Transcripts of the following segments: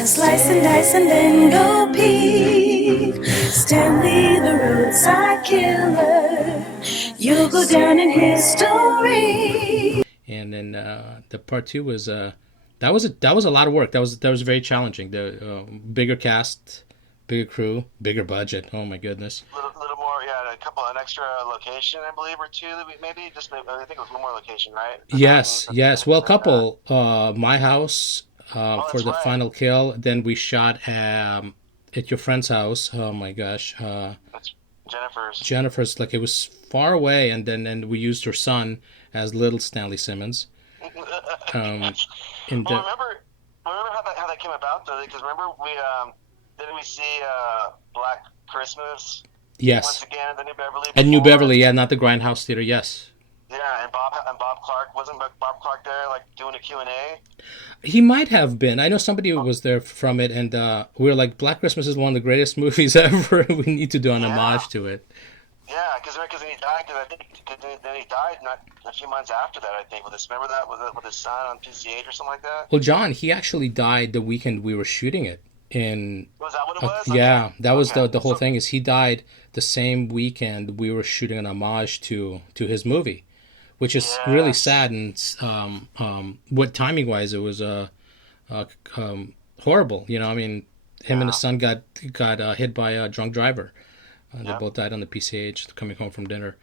and slice and dice and then go pee. Stanley the Roadside Killer, you'll go down in history. And then the part two was that was a lot of work. That was very challenging. The bigger cast, bigger crew, bigger budget. Oh my goodness. Little more, yeah, an extra location, I believe, or two. Maybe I think it was one more location, right? Yes. Well, a couple. My house for the right. final kill. Then we shot at your friend's house. Oh my gosh. That's Jennifer's. Jennifer's, like, it was far away, and then we used her son as little Stanley Simmons. Remember how that came about though? Because remember didn't we see Black Christmas? Yes. Once again, the New Beverly. At New Beverly, yeah, not the Grindhouse Theater. Yes. Yeah, and Bob Clark, wasn't Bob Clark there, like doing a Q&A? He might have been. I know somebody was there from it, and we were like, Black Christmas is one of the greatest movies ever. We need to do an homage to it. Yeah, because then he died. Then he died not a few months after that. I think remember that with his son on PCH or something like that. Well, John, he actually died the weekend we were shooting it. Was that what it was? Yeah, that was the whole thing. Is he died the same weekend we were shooting an homage to his movie, which is really sad. And what timing wise, it was horrible. You know, I mean, him and his son got hit by a drunk driver. They both died on the PCH coming home from dinner.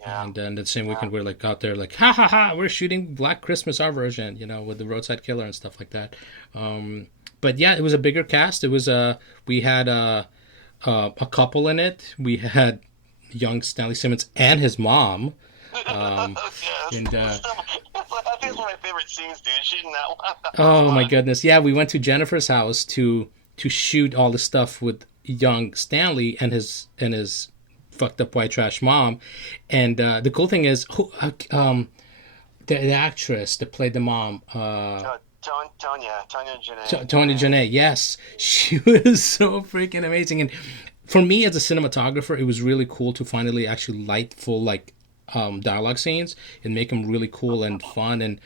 Yeah. And then the same weekend we were like out there like, ha ha ha, we're shooting Black Christmas, our version, you know, with the Roadside Killer and stuff like that. But yeah, it was a bigger cast. It was we had a couple in it. We had young Stanley Simmons and his mom. And I think it's one of my favorite scenes, dude. Shooting that one. Oh my goodness! Yeah, we went to Jennifer's house to shoot all the stuff with young Stanley and his fucked up white trash mom. And the cool thing is, the actress that played the mom, Tonya Janae. Tonya Janae, yes, she was so freaking amazing. And for me as a cinematographer, it was really cool to finally actually light full dialogue scenes and make them really cool and fun and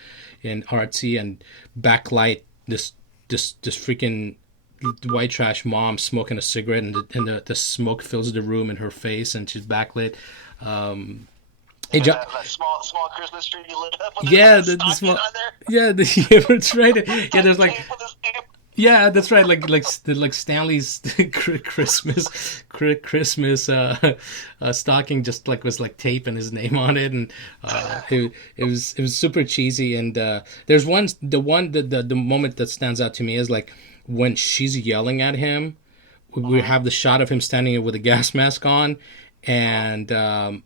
artsy, and backlight this freaking white trash mom smoking a cigarette, and the smoke fills the room in her face, and she's backlit. That small Christmas tree you lit up. Yeah, the small. Yeah, that's right. Yeah, there's like. Yeah, that's right. Like Stanley's Christmas stocking just was like tape and his name on it, and it was super cheesy. And there's the moment that stands out to me is like when she's yelling at him. We have the shot of him standing with a gas mask on, and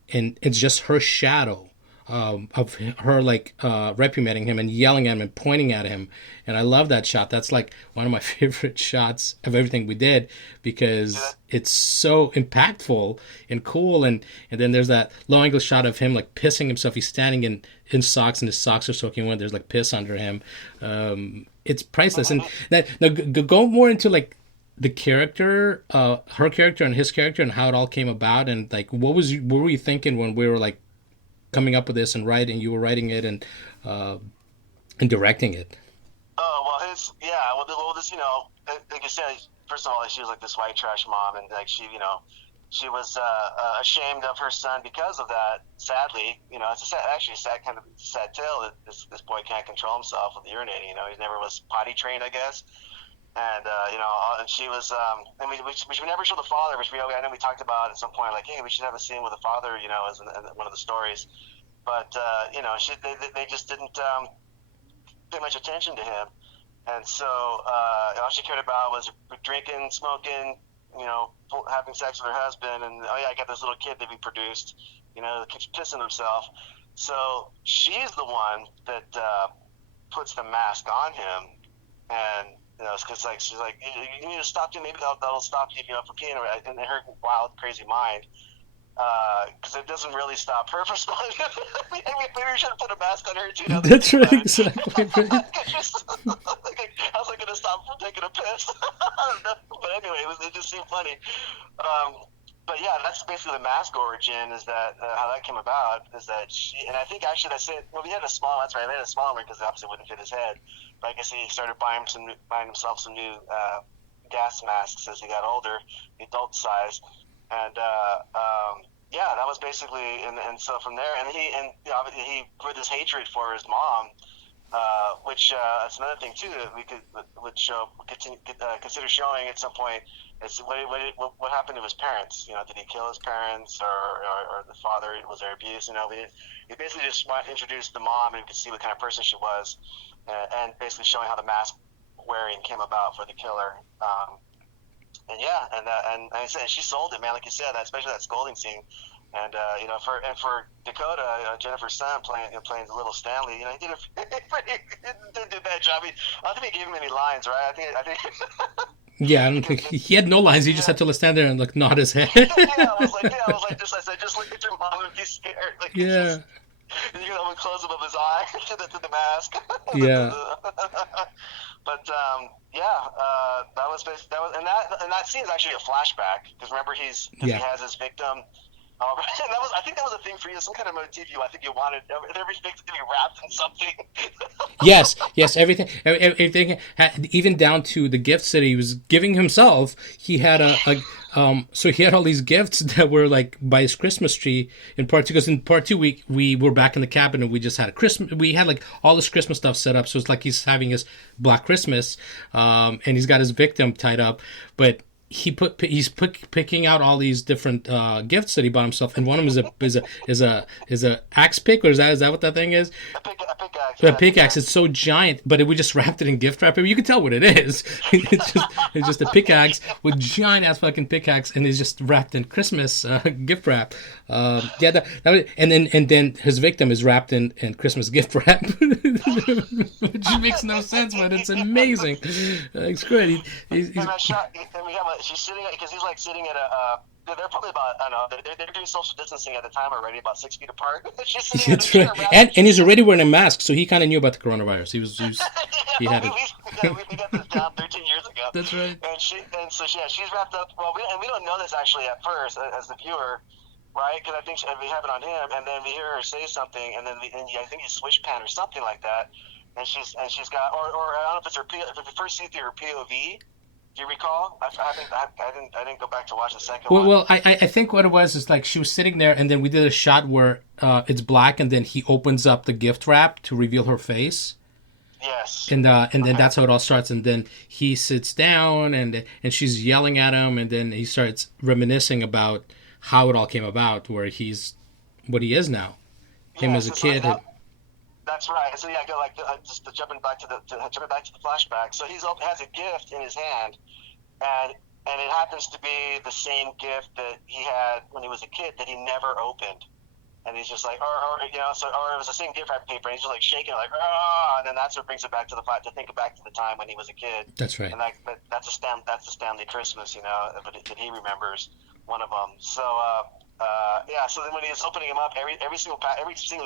it's just her shadow. Of her reprimanding him and yelling at him and pointing at him, and I love that shot. That's like one of my favorite shots of everything we did, because it's so impactful and cool. And then there's that low angle shot of him like pissing himself. He's standing in socks, and his socks are soaking wet. There's like piss under him. It's priceless. And now go more into like the character, her character and his character, and how it all came about, and like what were you thinking when we were like coming up with this and writing? You were writing it and directing it. Oh well, this like you said, first of all, she was like this white trash mom, and like she was ashamed of her son because of that. Sadly, it's a sad kind of sad tale that this boy can't control himself with urinating. He never was potty trained, I guess. And and she was. I mean, we never show the father, which I know we talked about at some point. Like, hey, we should have a scene with the father, as in one of the stories. But they just didn't pay much attention to him, and so all she cared about was drinking, smoking, having sex with her husband, and I got this little kid that we produced, that keeps pissing himself. So she's the one that puts the mask on him, and. It's because she's like, you need to stop him. Maybe that'll stop you, from peeing. In her wild, crazy mind, because it doesn't really stop her from smelling. Maybe we should have put a mask on her too. That's right, exactly. How's it gonna stop him from taking a piss? I don't know. But anyway, it just seemed funny. but yeah, that's basically the mask origin. Is that how that came about? Is that she, and I think actually that's it. Well, we had a small. That's right. We had a smaller one because it obviously wouldn't fit his head. But I guess he started buying himself some new gas masks as he got older, adult size, and yeah, that was basically. And so from there, and obviously he put his hatred for his mom. Which that's another thing too that we consider showing at some point is what happened to his parents. You know, did he kill his parents or the father? Was there abuse? You know, we basically just want to introduce the mom and you can see what kind of person she was, and basically showing how the mask wearing came about for the killer. And yeah, and like I said, she sold it, man. Like you said, especially that scolding scene. And you know, for Dakota, Jennifer's son playing the little Stanley, you know, he did didn't do a bad job. I don't think he gave him any lines, right? I think. Yeah, I don't think he had no lines. He just had to stand there and like nod his head. I was like, just look at your mom and be scared. Like, yeah. And you know, close up of his eye to the mask. Yeah. But that was and that scene is actually a flashback because remember he has his victim. I think that was a thing for you, some kind of motif I think you wanted every victim to be wrapped in something. yes, everything, even down to the gifts that he was giving himself. He had so he had all these gifts that were like by his Christmas tree in part two. Because in part two we were back in the cabin and we just had we had like all this Christmas stuff set up. So it's like he's having his Black Christmas, and he's got his victim tied up, but. He's picking out all these different gifts that he bought himself, and one of them is a axe pick, or is that what that thing is? A pickaxe. It's so giant, but we just wrapped it in gift wrap. You can tell what it is. It's just a pickaxe with giant ass fucking pickaxe, and it's just wrapped in Christmas gift wrap. That was, and then his victim is wrapped in Christmas gift wrap, which makes no sense, but it's amazing. It's great. She's sitting because he's like sitting at a. They're probably about I don't know. They're doing social distancing at the time already, about 6 feet apart. She's sitting That's right, and he's already wearing a mask, so he kind of knew about the coronavirus. He had it. We got this down 13 years ago. That's right. And she's wrapped up. Well, we don't know this actually at first as the viewer, right? Because I think we have it on him, and then we hear her say something, and then I think he's swish pan or something like that, and she's got or I don't know if it's her if we first see through her POV. Do you recall? I didn't go back to watch the second one. Well, I think what it was is like she was sitting there, and then we did a shot where it's black, and then he opens up the gift wrap to reveal her face. Yes. And then that's how it all starts, and then he sits down, and she's yelling at him, and then he starts reminiscing about how it all came about, where he's what he is now, him as a kid. That's right. So yeah, go like just jumping back to the flashback. So has a gift in his hand, and it happens to be the same gift that he had when he was a kid that he never opened. And he's just like, or it was the same gift wrap paper, and he's just like shaking, like, and then that's what brings it back to to think back to the time when he was a kid. That's right. And that's a Stanley Christmas, but that he remembers one of them. So. So then when he's opening him up, every single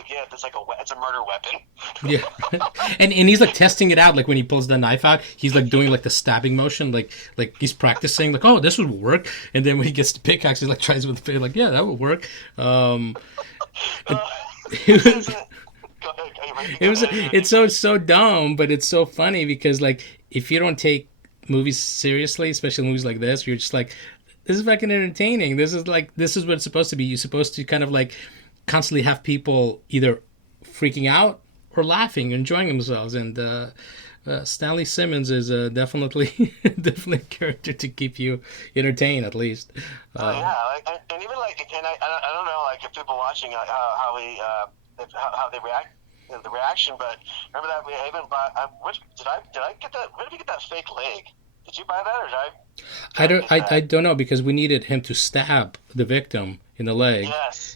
gift, it's a murder weapon. Yeah, and he's like testing it out. Like when he pulls the knife out, he's like doing like the stabbing motion, like he's practicing. Like, oh, this would work. And then when he gets the pickaxe, he like tries with the face, like, yeah, that would work. It's so dumb, but it's so funny because like if you don't take movies seriously, especially movies like this, you're just like. This is fucking entertaining. This is what it's supposed to be. You're supposed to kind of like constantly have people either freaking out or laughing, enjoying themselves. And Stanley Simmons is definitely a character to keep you entertained, at least. And even like, and I don't know, like if people watching how they react, the reaction. But remember that we even bought. Did I get that? Where did we get that fake leg? Did you buy that or did I? I don't know because we needed him to stab the victim in the leg,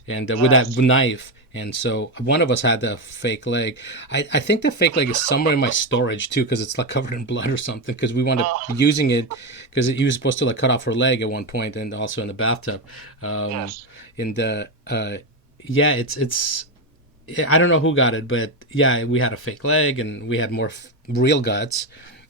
with that knife, and so one of us had the fake leg. I think the fake leg is somewhere in my storage too because it's like covered in blood or something. Because we wound up using it because he was supposed to like cut off her leg at one point and also in the bathtub. It's I don't know who got it, but yeah, we had a fake leg and we had more real guts.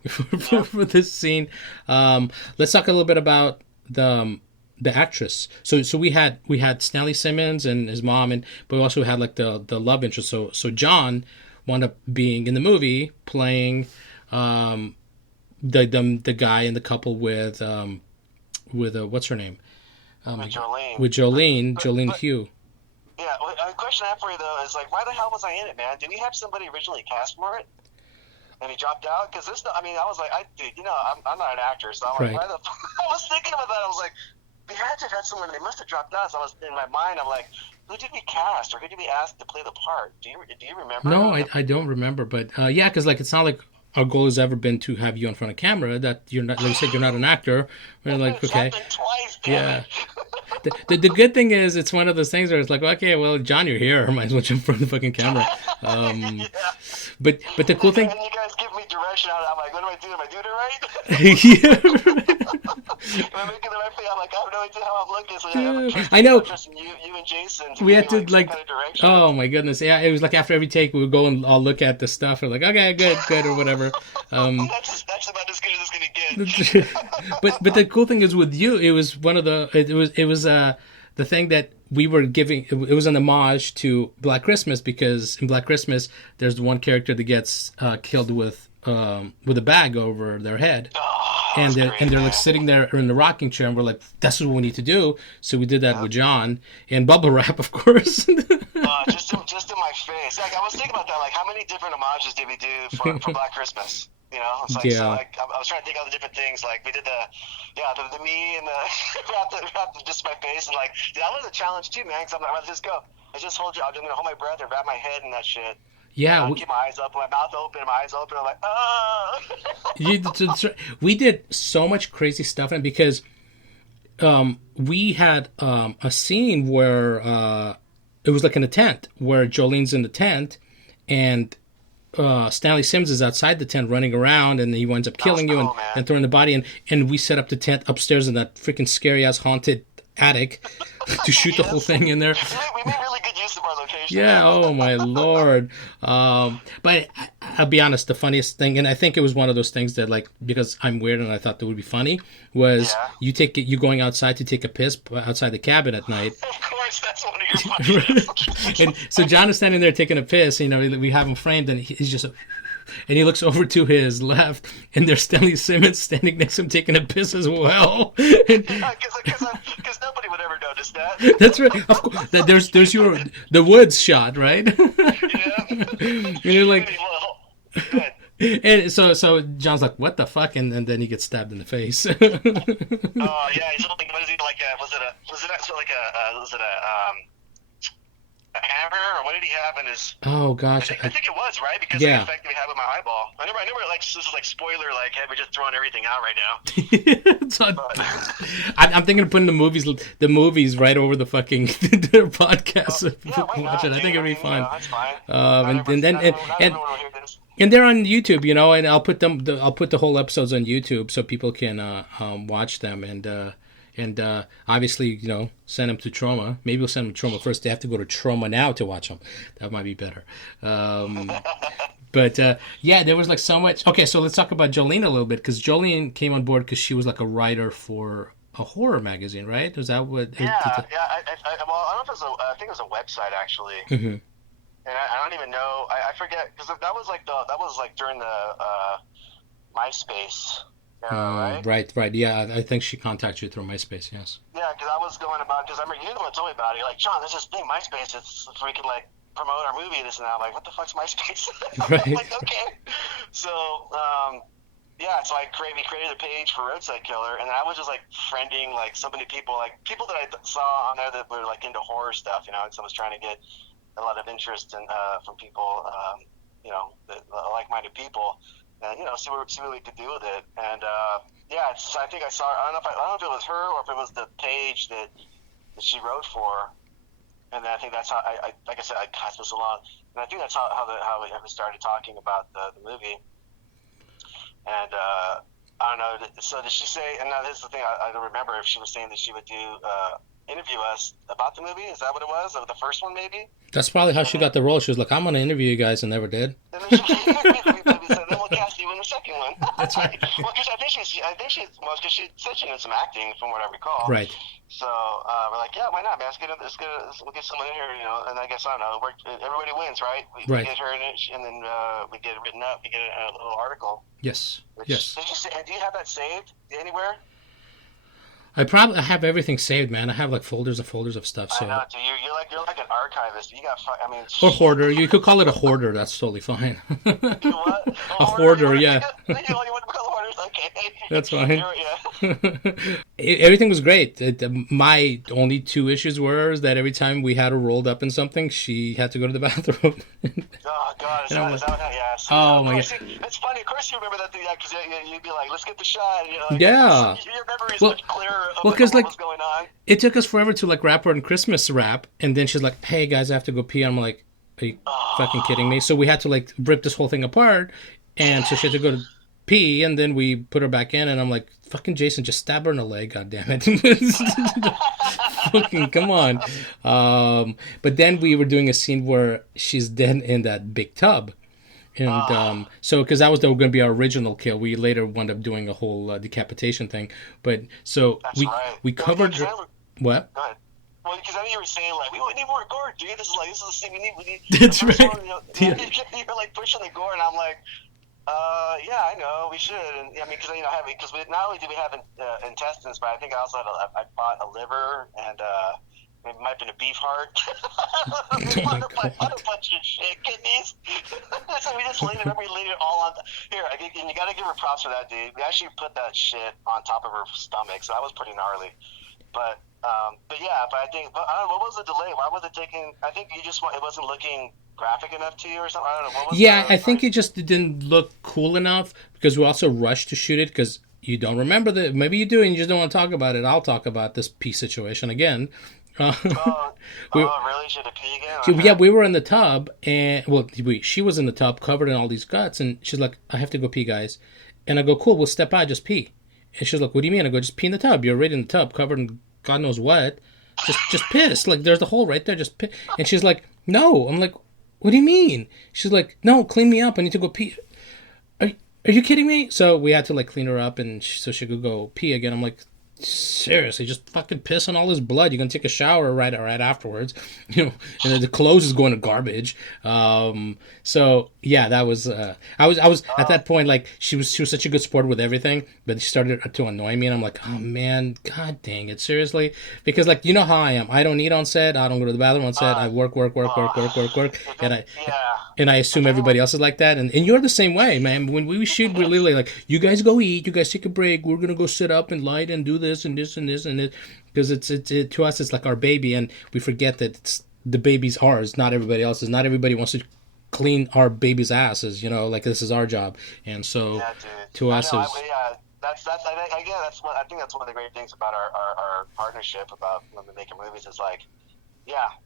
For this scene, let's talk a little bit about the the actress. So we had Stanley Simmons and his mom, but we also had like the love interest. So John wound up being in the movie playing the guy in the couple with what's her name? With Jolene Hugh. Yeah, well, a question I have for you though is like, why the hell was I in it, man? Did we have somebody originally cast for it, and he dropped out? Because I was like, dude, I'm not an actor, so I'm like, why the? I was thinking about that. I was like, we had to have had someone. They must have dropped out. So I was in my mind. I'm like, who did we cast or who did we ask to play the part? Do you remember? No, I don't remember, but yeah, because like it's not like our goal has ever been to have you in front of camera. That you're not, like you said, you're not an actor. We're like, okay, twice, yeah. The good thing is it's one of those things where it's like, okay, well, John, you're here. I might as well jump in front of the fucking camera. Yeah. But the cool thing. And you guys give me direction. I'm like, what do I do? Am I doing it right? Yeah. Am I making the right thing? I'm like, I have no idea how I'm looking. So I have I know. You and Jason. We had to like, kind of direction. oh my goodness, yeah. It was like after every take, we would go and all look at the stuff. We're like, okay, good, or whatever. That's about as good as it's gonna get. but the cool thing is with you, it was one of the thing that we were giving. It was an homage to Black Christmas, because in Black Christmas there's one character that gets killed with a bag over their head. And they're like sitting there in the rocking chair, and we're like, that's what we need to do. So we did that with John, and bubble wrap, of course. just in my face. Like, I was thinking about that. Like, how many different homages did we do for Black Christmas? It's like, so like I was trying to think of all the different things. Like we did the me and the wrap just my face, and like that was a challenge too, man. Because I'm gonna just go. I'm gonna hold my breath and wrap my head in that shit. Yeah, keep my eyes up, my mouth open, my eyes open. I'm like, we did so much crazy stuff, and because we had a scene where it was like in a tent where Jolene's in the tent, and Stanley Sims is outside the tent running around, and he winds up killing you and throwing the body, and we set up the tent upstairs in that freaking scary ass haunted attic to shoot the whole thing in there. We made really good use of our location. Yeah, oh my lord. But I'll be honest, the funniest thing, and I think it was one of those things that, like, because I'm weird and I thought that would be funny, was you going outside to take a piss outside the cabin at night. Of course, that's one of your funniest. And so John is standing there taking a piss, we have him framed, and he's just... And he looks over to his left, and there's Stanley Simmons standing next to him taking a piss as well. Because nobody would ever notice that. That's right. Of course, there's the woods shot, right? Yeah. And you're like, and so John's like, what the fuck? And then he gets stabbed in the face. Oh yeah, he's like, what is he like? Was it a hammer, or what did he have in his? Oh gosh, I think it was, right, because of the effect that we had with my eyeball. I never like, this is like spoiler, like, hey, we're just throwing everything out right now. I'm thinking of putting the movies right over the fucking podcast. Watch it. I think it'd be fun. That's fine. And they're on YouTube, and I'll put the whole episodes on YouTube so people can watch them, and obviously, send them to Trauma. Maybe we'll send them to Trauma first. They have to go to Trauma now to watch them. That might be better. But there was like so much. Okay, so let's talk about Jolene a little bit, because Jolene came on board because she was like a writer for a horror magazine, right? Was that what? Yeah. Well, I don't know if it was I think it was a website actually. Mm-hmm. And I don't even know. I forget, because that was like during the MySpace. Right. Yeah, I think she contacted you through MySpace. Yes. Yeah, because I was going about, because I remember you the one told me about it. You're like, John, there's this thing, MySpace. It's freaking like promote our movie, this and that. I'm like, what the fuck's MySpace? Right. I'm like, okay. So so we created a page for Roadside Killer, and I was just like friending like so many people that I saw on there that were like into horror stuff, and so I was trying to get a lot of interest from people, like-minded people. And see what we could do with it, and I think I saw. I don't know if it was her or if it was the page that she wrote for, and then I think that's how I like I said, I passed this along, and I think that's how we started talking about the movie. And I don't know. So did she say? And now this is the thing. I don't remember if she was saying that she would do interview us about the movie. Is that what it was? Or the first one, maybe? That's probably how she got the role. She was like, "I'm going to interview you guys," and never did. And then then we'll cast you in the second one. That's right. Well, because I think because she said she did some acting from what I recall. Right. So we're like, yeah, why not, man? We'll get someone in here, you know. And I guess I don't know. Everybody wins, right? We get her in it, and then we get it written up. We get a little article. Yes. Which, Yes. Do you have that saved anywhere? I have everything saved, man. I have like folders of stuff. So. I know, dude. You're like an archivist. You got, I mean. Or hoarder. You could call it a hoarder. That's totally fine. What? A hoarder, yeah. You want to call hoarders? Okay. That's fine. Yeah. Everything was great. My only two issues were that every time we had her rolled up in something, she had to go to the bathroom. Oh, God. Is that yeah. See, oh, my God. It's funny. Of course you remember that thing, because you'd be like, let's get the shot. You know, like, yeah. Your memory is much clearer of what like, was going on. It took us forever to like wrap her in Christmas wrap, and then she's like, hey, guys, I have to go pee. I'm like, are you fucking kidding me? So we had to like rip this whole thing apart, and so she had to go to pee, and then we put her back in, and I'm like, fucking Jason, just stab her in the leg, goddammit. Fucking come on. But then we were doing a scene where she's dead in that big tub. And so, because that was going to be our original kill, we later wound up doing a whole decapitation thing. But so we covered her. What? Go ahead. Well, because I know you were saying like we need more gore, dude. This is the thing we need. That's right. One, you're like pushing the gore, and I'm like, yeah, I know we should. And I mean, because because not only do we have intestines, but I think I also I bought a liver and. It might have been a beef heart. What a bunch of shit. Kidneys. So we just laid it all on. Here, and you got to give her props for that, dude. We actually put that shit on top of her stomach, so that was pretty gnarly. But yeah, I think, I don't know, what was the delay? Why was it taking? I think it wasn't looking graphic enough to you or something. I don't know. What was I think it just didn't look cool enough because we also rushed to shoot it because you don't remember maybe you do and you just don't want to talk about it. I'll talk about this pee situation again. Really? Should have pee again? Okay. Yeah, we were in the tub, and she was in the tub covered in all these guts, and she's like, I have to go pee, guys. And I go, cool, we'll step out, just pee. And she's like, what do you mean? I go, just pee in the tub. You're already in the tub, covered in God knows what. Just piss. Like, there's the hole right there, just piss. And she's like, no. I'm like, what do you mean? She's like, no, clean me up. I need to go pee. Are you kidding me? So we had to, like, clean her up, and so she could go pee again. I'm like, seriously, just fucking piss on all this blood. You're gonna take a shower right afterwards, and then the clothes is going to garbage. So yeah, that was I was at that point, like, she was such a good sport with everything, but she started to annoy me, and I'm like, oh man, god dang it, seriously, because like, you know how I am. I don't eat on set. I don't go to the bathroom on set. I work, and I assume everybody else is like that, and you're the same way, man. When we shoot, we're literally like, you guys go eat, you guys take a break, we're gonna go sit up and light and do this and this and this and this, because it's to us it's like our baby, and we forget that the baby's ours, not everybody else's. Not everybody wants to clean our baby's asses, like this is our job, and so to us that's what I think. That's one of the great things about our partnership about when we making movies is like,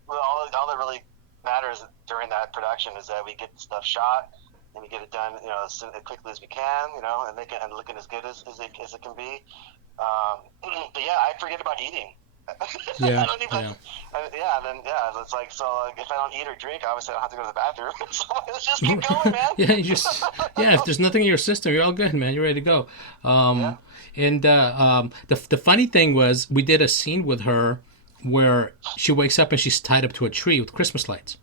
all that really matters during that production is that we get the stuff shot and we get it done, as quickly as we can, and make it and looking as good as it can be. But yeah, I forget about eating. Yeah. It's like, so if I don't eat or drink, obviously I don't have to go to the bathroom. So let's just keep going, man. If there's nothing in your system, you're all good, man. You're ready to go. And the funny thing was, we did a scene with her where she wakes up and she's tied up to a tree with Christmas lights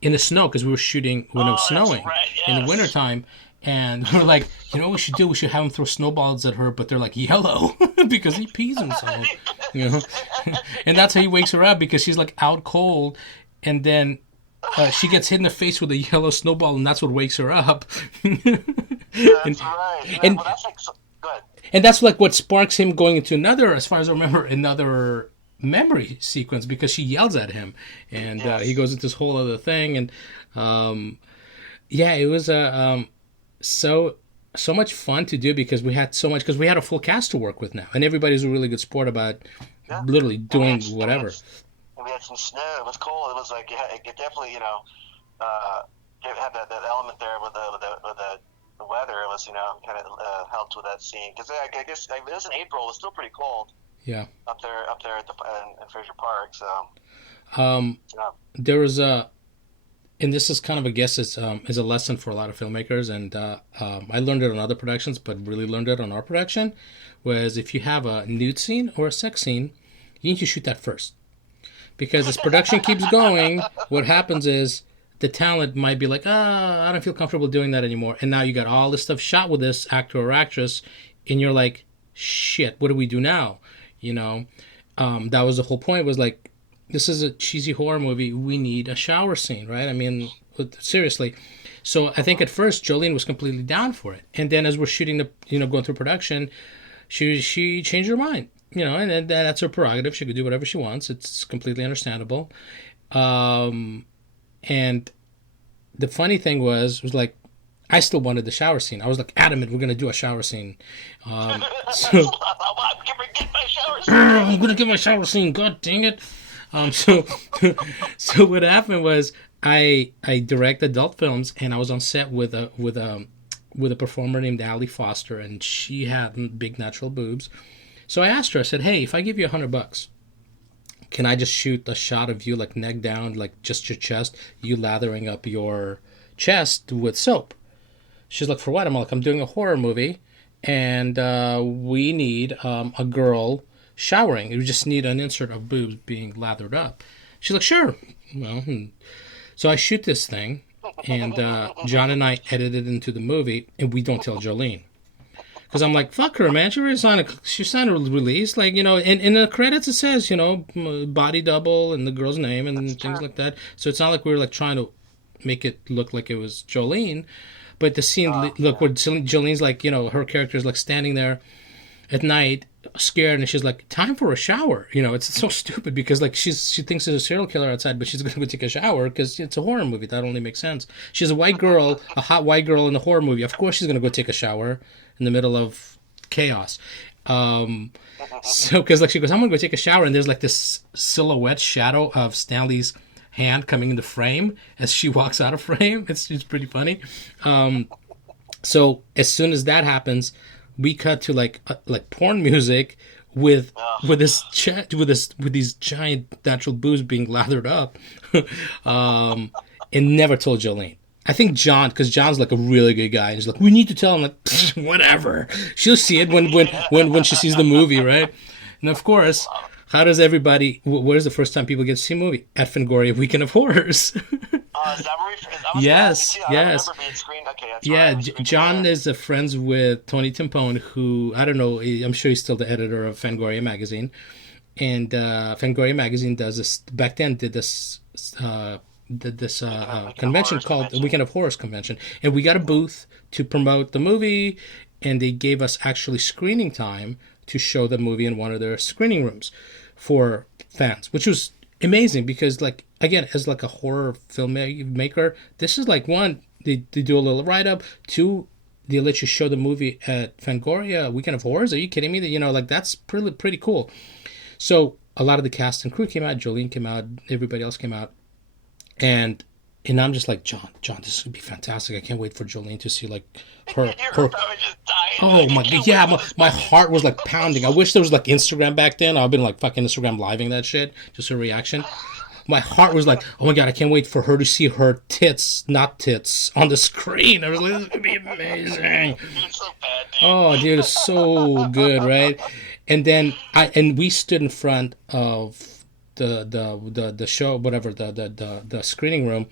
in the snow, because we were shooting when it was snowing in the wintertime. And we're like, what we should do? We should have him throw snowballs at her, but they're like yellow because he pees himself, And that's how he wakes her up, because she's like out cold, and then she gets hit in the face with a yellow snowball, and that's what wakes her up. That's right. And, that's like good. And that's like what sparks him going into as far as I remember, another memory sequence, because she yells at him, and he goes into this whole other thing, and it was so much fun to do, because we had a full cast to work with now, and everybody's a really good sport about literally doing whatever. And we had some snow. It was cold. It was like it definitely it had that element there with the weather. It was kind of helped with that scene, because I guess it was in April. It was still pretty cold. Yeah. Up there at in Fraser Park. So. There was and this is kind of, I guess, is a lesson for a lot of filmmakers, and I learned it on other productions, but really learned it on our production, was if you have a nude scene or a sex scene, you need to shoot that first. Because as production keeps going, what happens is the talent might be like, I don't feel comfortable doing that anymore. And now you got all this stuff shot with this actor or actress, and you're like, shit, what do we do now? You know, that was the whole point, was like, this is a cheesy horror movie. We need a shower scene, right? I mean, seriously. So I think at first Jolene was completely down for it. And then as we're shooting going through production, she changed her mind. And that's her prerogative. She could do whatever she wants. It's completely understandable. And the funny thing was like, I still wanted the shower scene. I was like adamant, we're going to do a shower scene. So I'm gonna get my shower scene. I'm going to get my shower scene. God dang it. So what happened was I direct adult films, and I was on set with a performer named Allie Foster, and she had big natural boobs. So I asked her, I said, hey, if I give you $100, can I just shoot a shot of you like neck down, like just your chest, you lathering up your chest with soap? She's like, for what? I'm like, I'm doing a horror movie, and we need a girl showering. We just need an insert of boobs being lathered up. She's like, sure. Well, so I shoot this thing, and John and I edit it into the movie, and we don't tell Jolene. Because I'm like, fuck her, man. She signed a release. Like, and in the credits it says, body double and the girl's name and things like that. So it's not like we were like trying to make it look like it was Jolene. But the scene, look, where Jolene's like, her character is like standing there at night, scared, and she's like, time for a shower. It's so stupid because like she thinks there's a serial killer outside, but she's going to go take a shower because it's a horror movie. That only makes sense. She's a white girl, a hot white girl in a horror movie. Of course she's going to go take a shower in the middle of chaos. So because like she goes, I'm going to go take a shower, and there's like this silhouette shadow of Stanley's hand coming in the frame as she walks out of frame. It's pretty funny. So as soon as that happens, we cut to like porn music with these giant natural boobs being lathered up, and never told Jolene. I think John, because John's like a really good guy, and he's like, we need to tell him. Like, whatever. She'll see it when she sees the movie, right? And of course, how does everybody? Where's the first time people get to see a movie? At Fangoria Weekend of Horrors. Is that where yes. I remember being screened. Okay, that's right. John is friends with Tony Timpone, who, I don't know, I'm sure he's still the editor of Fangoria magazine. And Fangoria magazine does this, back then did this convention called the Weekend of Horrors convention. And we got a booth to promote the movie, and they gave us actually screening time to show the movie in one of their screening rooms for fans, which was amazing because, like, again, as like a horror filmmaker, this is like, one, they do a little write-up. Two, they let you show the movie at Fangoria Weekend of Horrors. Are you kidding me? That, like, that's pretty cool. So a lot of the cast and crew came out. Jolene came out. Everybody else came out. And I'm just like, John, this would be fantastic. I can't wait for Jolene to see like her. Oh my god, yeah, my heart was like pounding. I wish there was like Instagram back then. I've been like fucking Instagram living that shit, just her reaction. My heart was like, oh my god, I can't wait for her to see her not tits, on the screen. I was like, this is gonna be amazing. So bad, dude. Oh, dude, it's so good, right? And then we stood in front of the show, whatever, the screening room,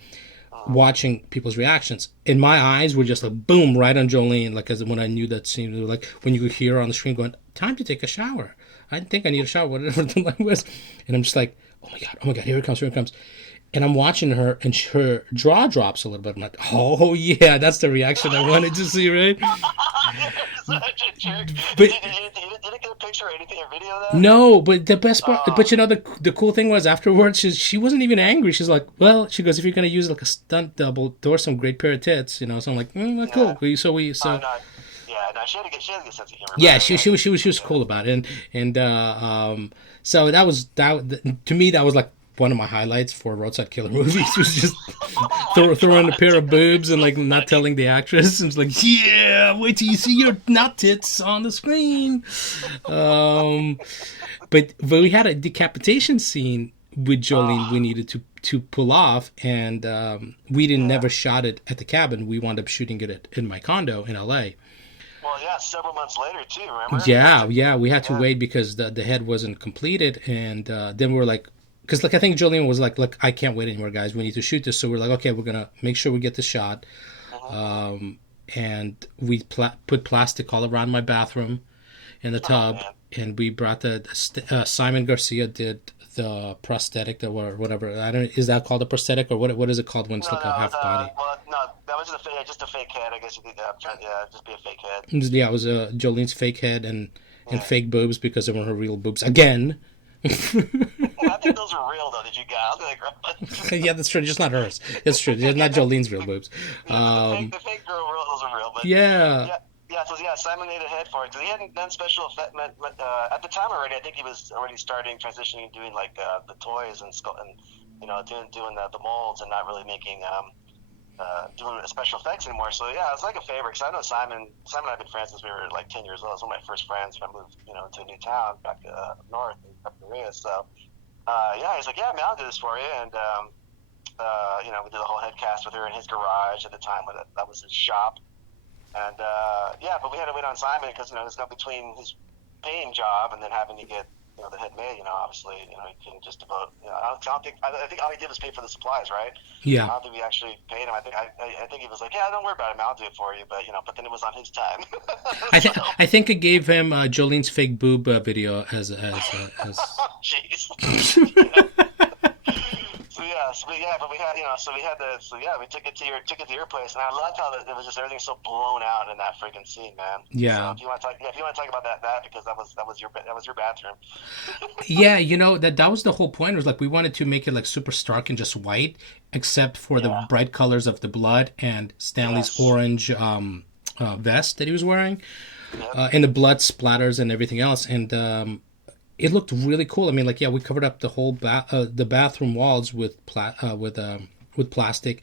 watching people's reactions. And my eyes were just like boom, right on Jolene, like as when I knew that scene, like when you could hear her on the screen going, time to take a shower. I think I need a shower, whatever the line was. And I'm just like, oh my god, here it comes. And I'm watching her, and her jaw drops a little bit. I'm like, oh yeah, that's the reaction I wanted to see, right? Such a jerk. But, did it get a picture or anything, or video of that? no, but the best part, but the cool thing was afterwards, she wasn't even angry. She's like, well, she goes, if you're gonna use like a stunt double, there were some great pair of tits, So I'm like, cool. No, she had a good sense of humor. Yeah, she was cool about it, and so that was to me that was like one of my highlights for Roadside Killer movies, was just throwing a pair of boobs and like not telling the actress. And it's like, yeah, wait till you see your nut tits on the screen. But we had a decapitation scene with Jolene we needed to pull off, and we didn't never shot it at the cabin. We wound up shooting it in my condo in LA. Well, yeah, several months later too. Remember? Yeah, we had to wait because the head wasn't completed, and then we were like, because like I think Jolene was like, look, I can't wait anymore, guys. We need to shoot this. So we're like, okay, we're gonna make sure we get this shot, and we put plastic all around my bathroom, in the tub, and we brought Simon Garcia did the prosthetic or whatever. I don't. Is that called a prosthetic, or what is it called when it's like a half body? Well, no, that was just a fake head. I guess you could just be a fake head. Yeah, it was Jolene's fake head and fake boobs because they weren't her real boobs again. I think those are real though. Did you guys? Yeah, that's true. Just not hers. That's true. Not Jolene's real boobs. The fake girl, those are real. But yeah. So Simon made a head for it because he hadn't done special effect. At the time already, I think he was already transitioning, doing like the toys and doing the molds and not really making doing special effects anymore. So yeah, it was like a favor because I know Simon. Simon and I've been friends since we were like 10 years old. It was one of my first friends when I moved to a new town back north in Korea. So he's like, yeah, man, I'll do this for you. And we did the whole head cast with her in his garage at the time when that was his shop. And but we had to wait on Simon because there's no between his paying job and then having to get the head made. Obviously, he couldn't just devote. I think all he did was pay for the supplies, right? Yeah. I don't think we actually paid him. I think he was like, yeah, don't worry about it, man, I'll do it for you. But but then it was on his time. I think I gave him Jolene's fake boob video as. Jeez. We took it to your place, and I loved how it was just everything so blown out in that freaking scene, man. Yeah. So if you want to talk about that because that was your bathroom. Yeah, that was the whole point. It was like we wanted to make it like super stark and just white, except for the bright colors of the blood and Stanley's orange vest that he was wearing, and the blood splatters and everything else, and. It looked really cool. I mean, we covered up the whole the bathroom walls with plastic,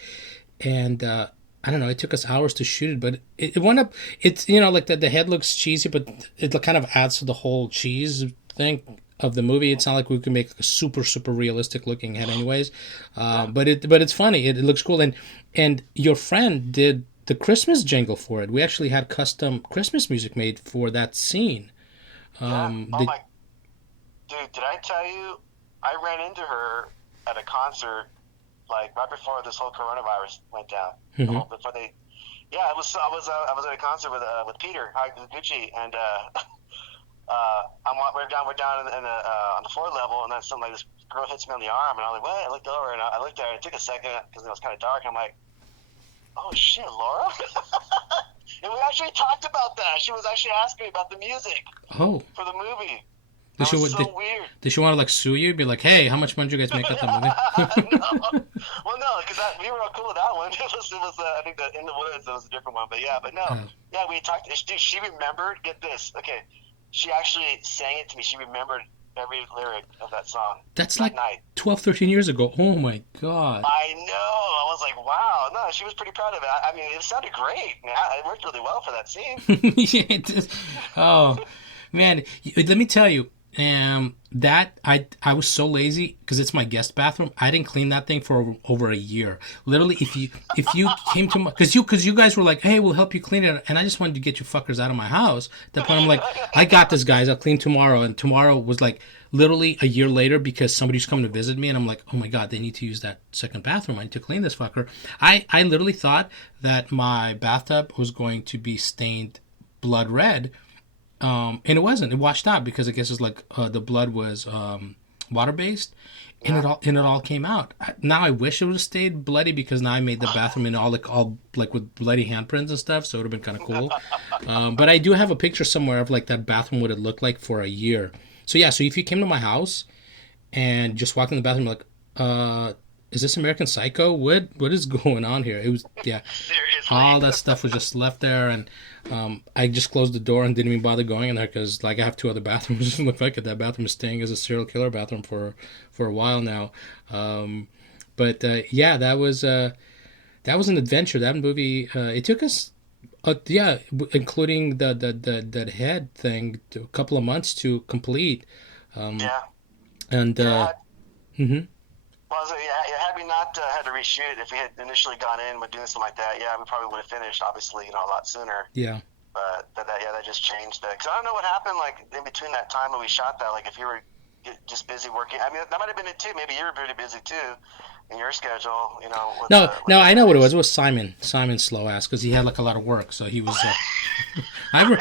and I don't know. It took us hours to shoot it, but it wound up. It's the head looks cheesy, but it kind of adds to the whole cheese thing of the movie. It's not like we could make a super realistic looking head, anyways. But it's funny. It looks cool, and your friend did the Christmas jingle for it. We actually had custom Christmas music made for that scene. Dude, did I tell you, I ran into her at a concert, like right before this whole coronavirus went down. Mm-hmm. I was at a concert with Peter Gucci, and we're down on the floor level, and then this girl hits me on the arm, and I'm like, what? I looked over, and I looked at her, and it took a second because it was kind of dark. I'm like, oh shit, Laura. And we actually talked about that. She was actually asking me about the music for the movie. Weird. Did she want to sue you? Be like, hey, how much money did you guys make at that movie? No. Well, no, because we were all cool with that one. It was I think In the Woods. It was a different one, but no. Yeah, we talked. Dude, she remembered. Get this. Okay, she actually sang it to me. She remembered every lyric of that song. That's like 12, 13 years ago. Oh my god. I know. I was like, wow. No, she was pretty proud of it. I mean, it sounded great. It worked really well for that scene. Yeah, it did. Oh man, let me tell you. That I was so lazy because it's my guest bathroom. I didn't clean that thing for over a year. Literally, if you came to my because you guys were like, hey, we'll help you clean it, and I just wanted to get you fuckers out of my house. At that point, I'm like, I got this, guys. I'll clean tomorrow, and tomorrow was like literally a year later because somebody's coming to visit me, and I'm like, oh my god, they need to use that second bathroom. I need to clean this fucker. I literally thought that my bathtub was going to be stained blood red. And it wasn't. It washed out because I guess it's like the blood was water based, and it all came out. Now I wish it would have stayed bloody because now I made the bathroom in all with bloody handprints and stuff, so it would have been kind of cool. But I do have a picture somewhere of that bathroom what it looked like for a year. So yeah, so if you came to my house and just walked in the bathroom, like, is this American Psycho? What is going on here? It was all that stuff was just left there, and I just closed the door and didn't even bother going in there because I have two other bathrooms. Look like that bathroom is staying as a serial killer bathroom for a while now. But that was an adventure. That movie it took us including the head thing a couple of months to complete. And mm-hmm. Well, so, yeah, had we not had to reshoot, if we had initially gone in with doing something like that, yeah, we probably would have finished, obviously, a lot sooner. Yeah. But that just changed that. Because I don't know what happened, like, in between that time when we shot that, like, if you were just busy working. I mean, that might have been it, too. Maybe you were pretty busy, too, in your schedule, No, I know what it was. It was Simon slow ass, because he had, like, a lot of work, so he was... You're like, I'm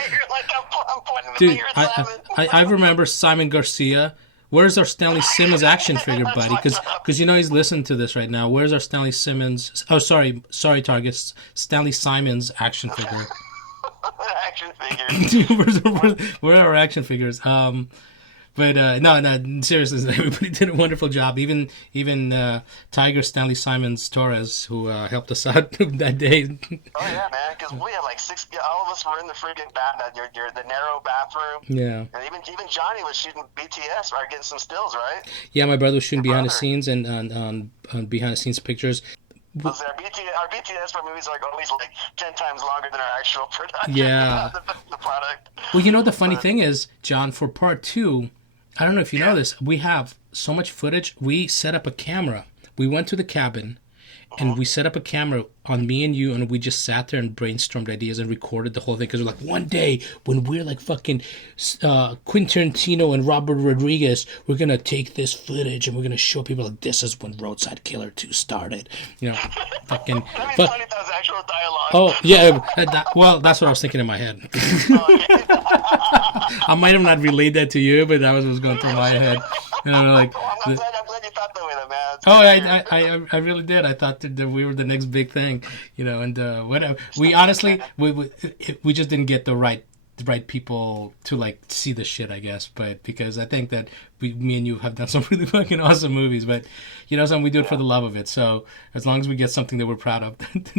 pointing the Dude, fingers, I remember Simon Garcia. Where's our Stanley Simmons action figure, buddy? Because you know he's listening to this right now. Where's our Stanley Simmons? Oh, sorry, Targets. Stanley Simon's action figure. Action figures. Where are our action figures? But no, seriously, everybody did a wonderful job. Even Tiger Stanley Simons Torres, who helped us out that day. Oh yeah, man, because we had like all of us were in the freaking the narrow bathroom. Yeah. And even Johnny was shooting BTS, right, getting some stills, right? Yeah, my brother was shooting behind the scenes and on behind the scenes pictures. Our BTS for movies are always like 10 times longer than our actual production. Yeah. the product. Well, the funny thing is, John, for part 2, I don't know if you know this, we have so much footage. We set up a camera. We went to the cabin, and we set up a camera on me and you, and we just sat there and brainstormed ideas and recorded the whole thing. Because we're like, one day, when we're like fucking Quentin Tarantino and Robert Rodriguez, we're going to take this footage and we're going to show people like, this is when Roadside Killer 2 started. Fucking... That'd be funny if that was actual dialogue. Oh, yeah. That's what I was thinking in my head. I might have not relayed that to you, but that was what was going through my head. I'm glad you thought that way, though, man. I really did. I thought that we were the next big thing, and whatever. We honestly, we just didn't get the right people to like see the shit, I guess. But because I think that me and you have done some really fucking awesome movies, but something we do it for the love of it. So as long as we get something that we're proud of,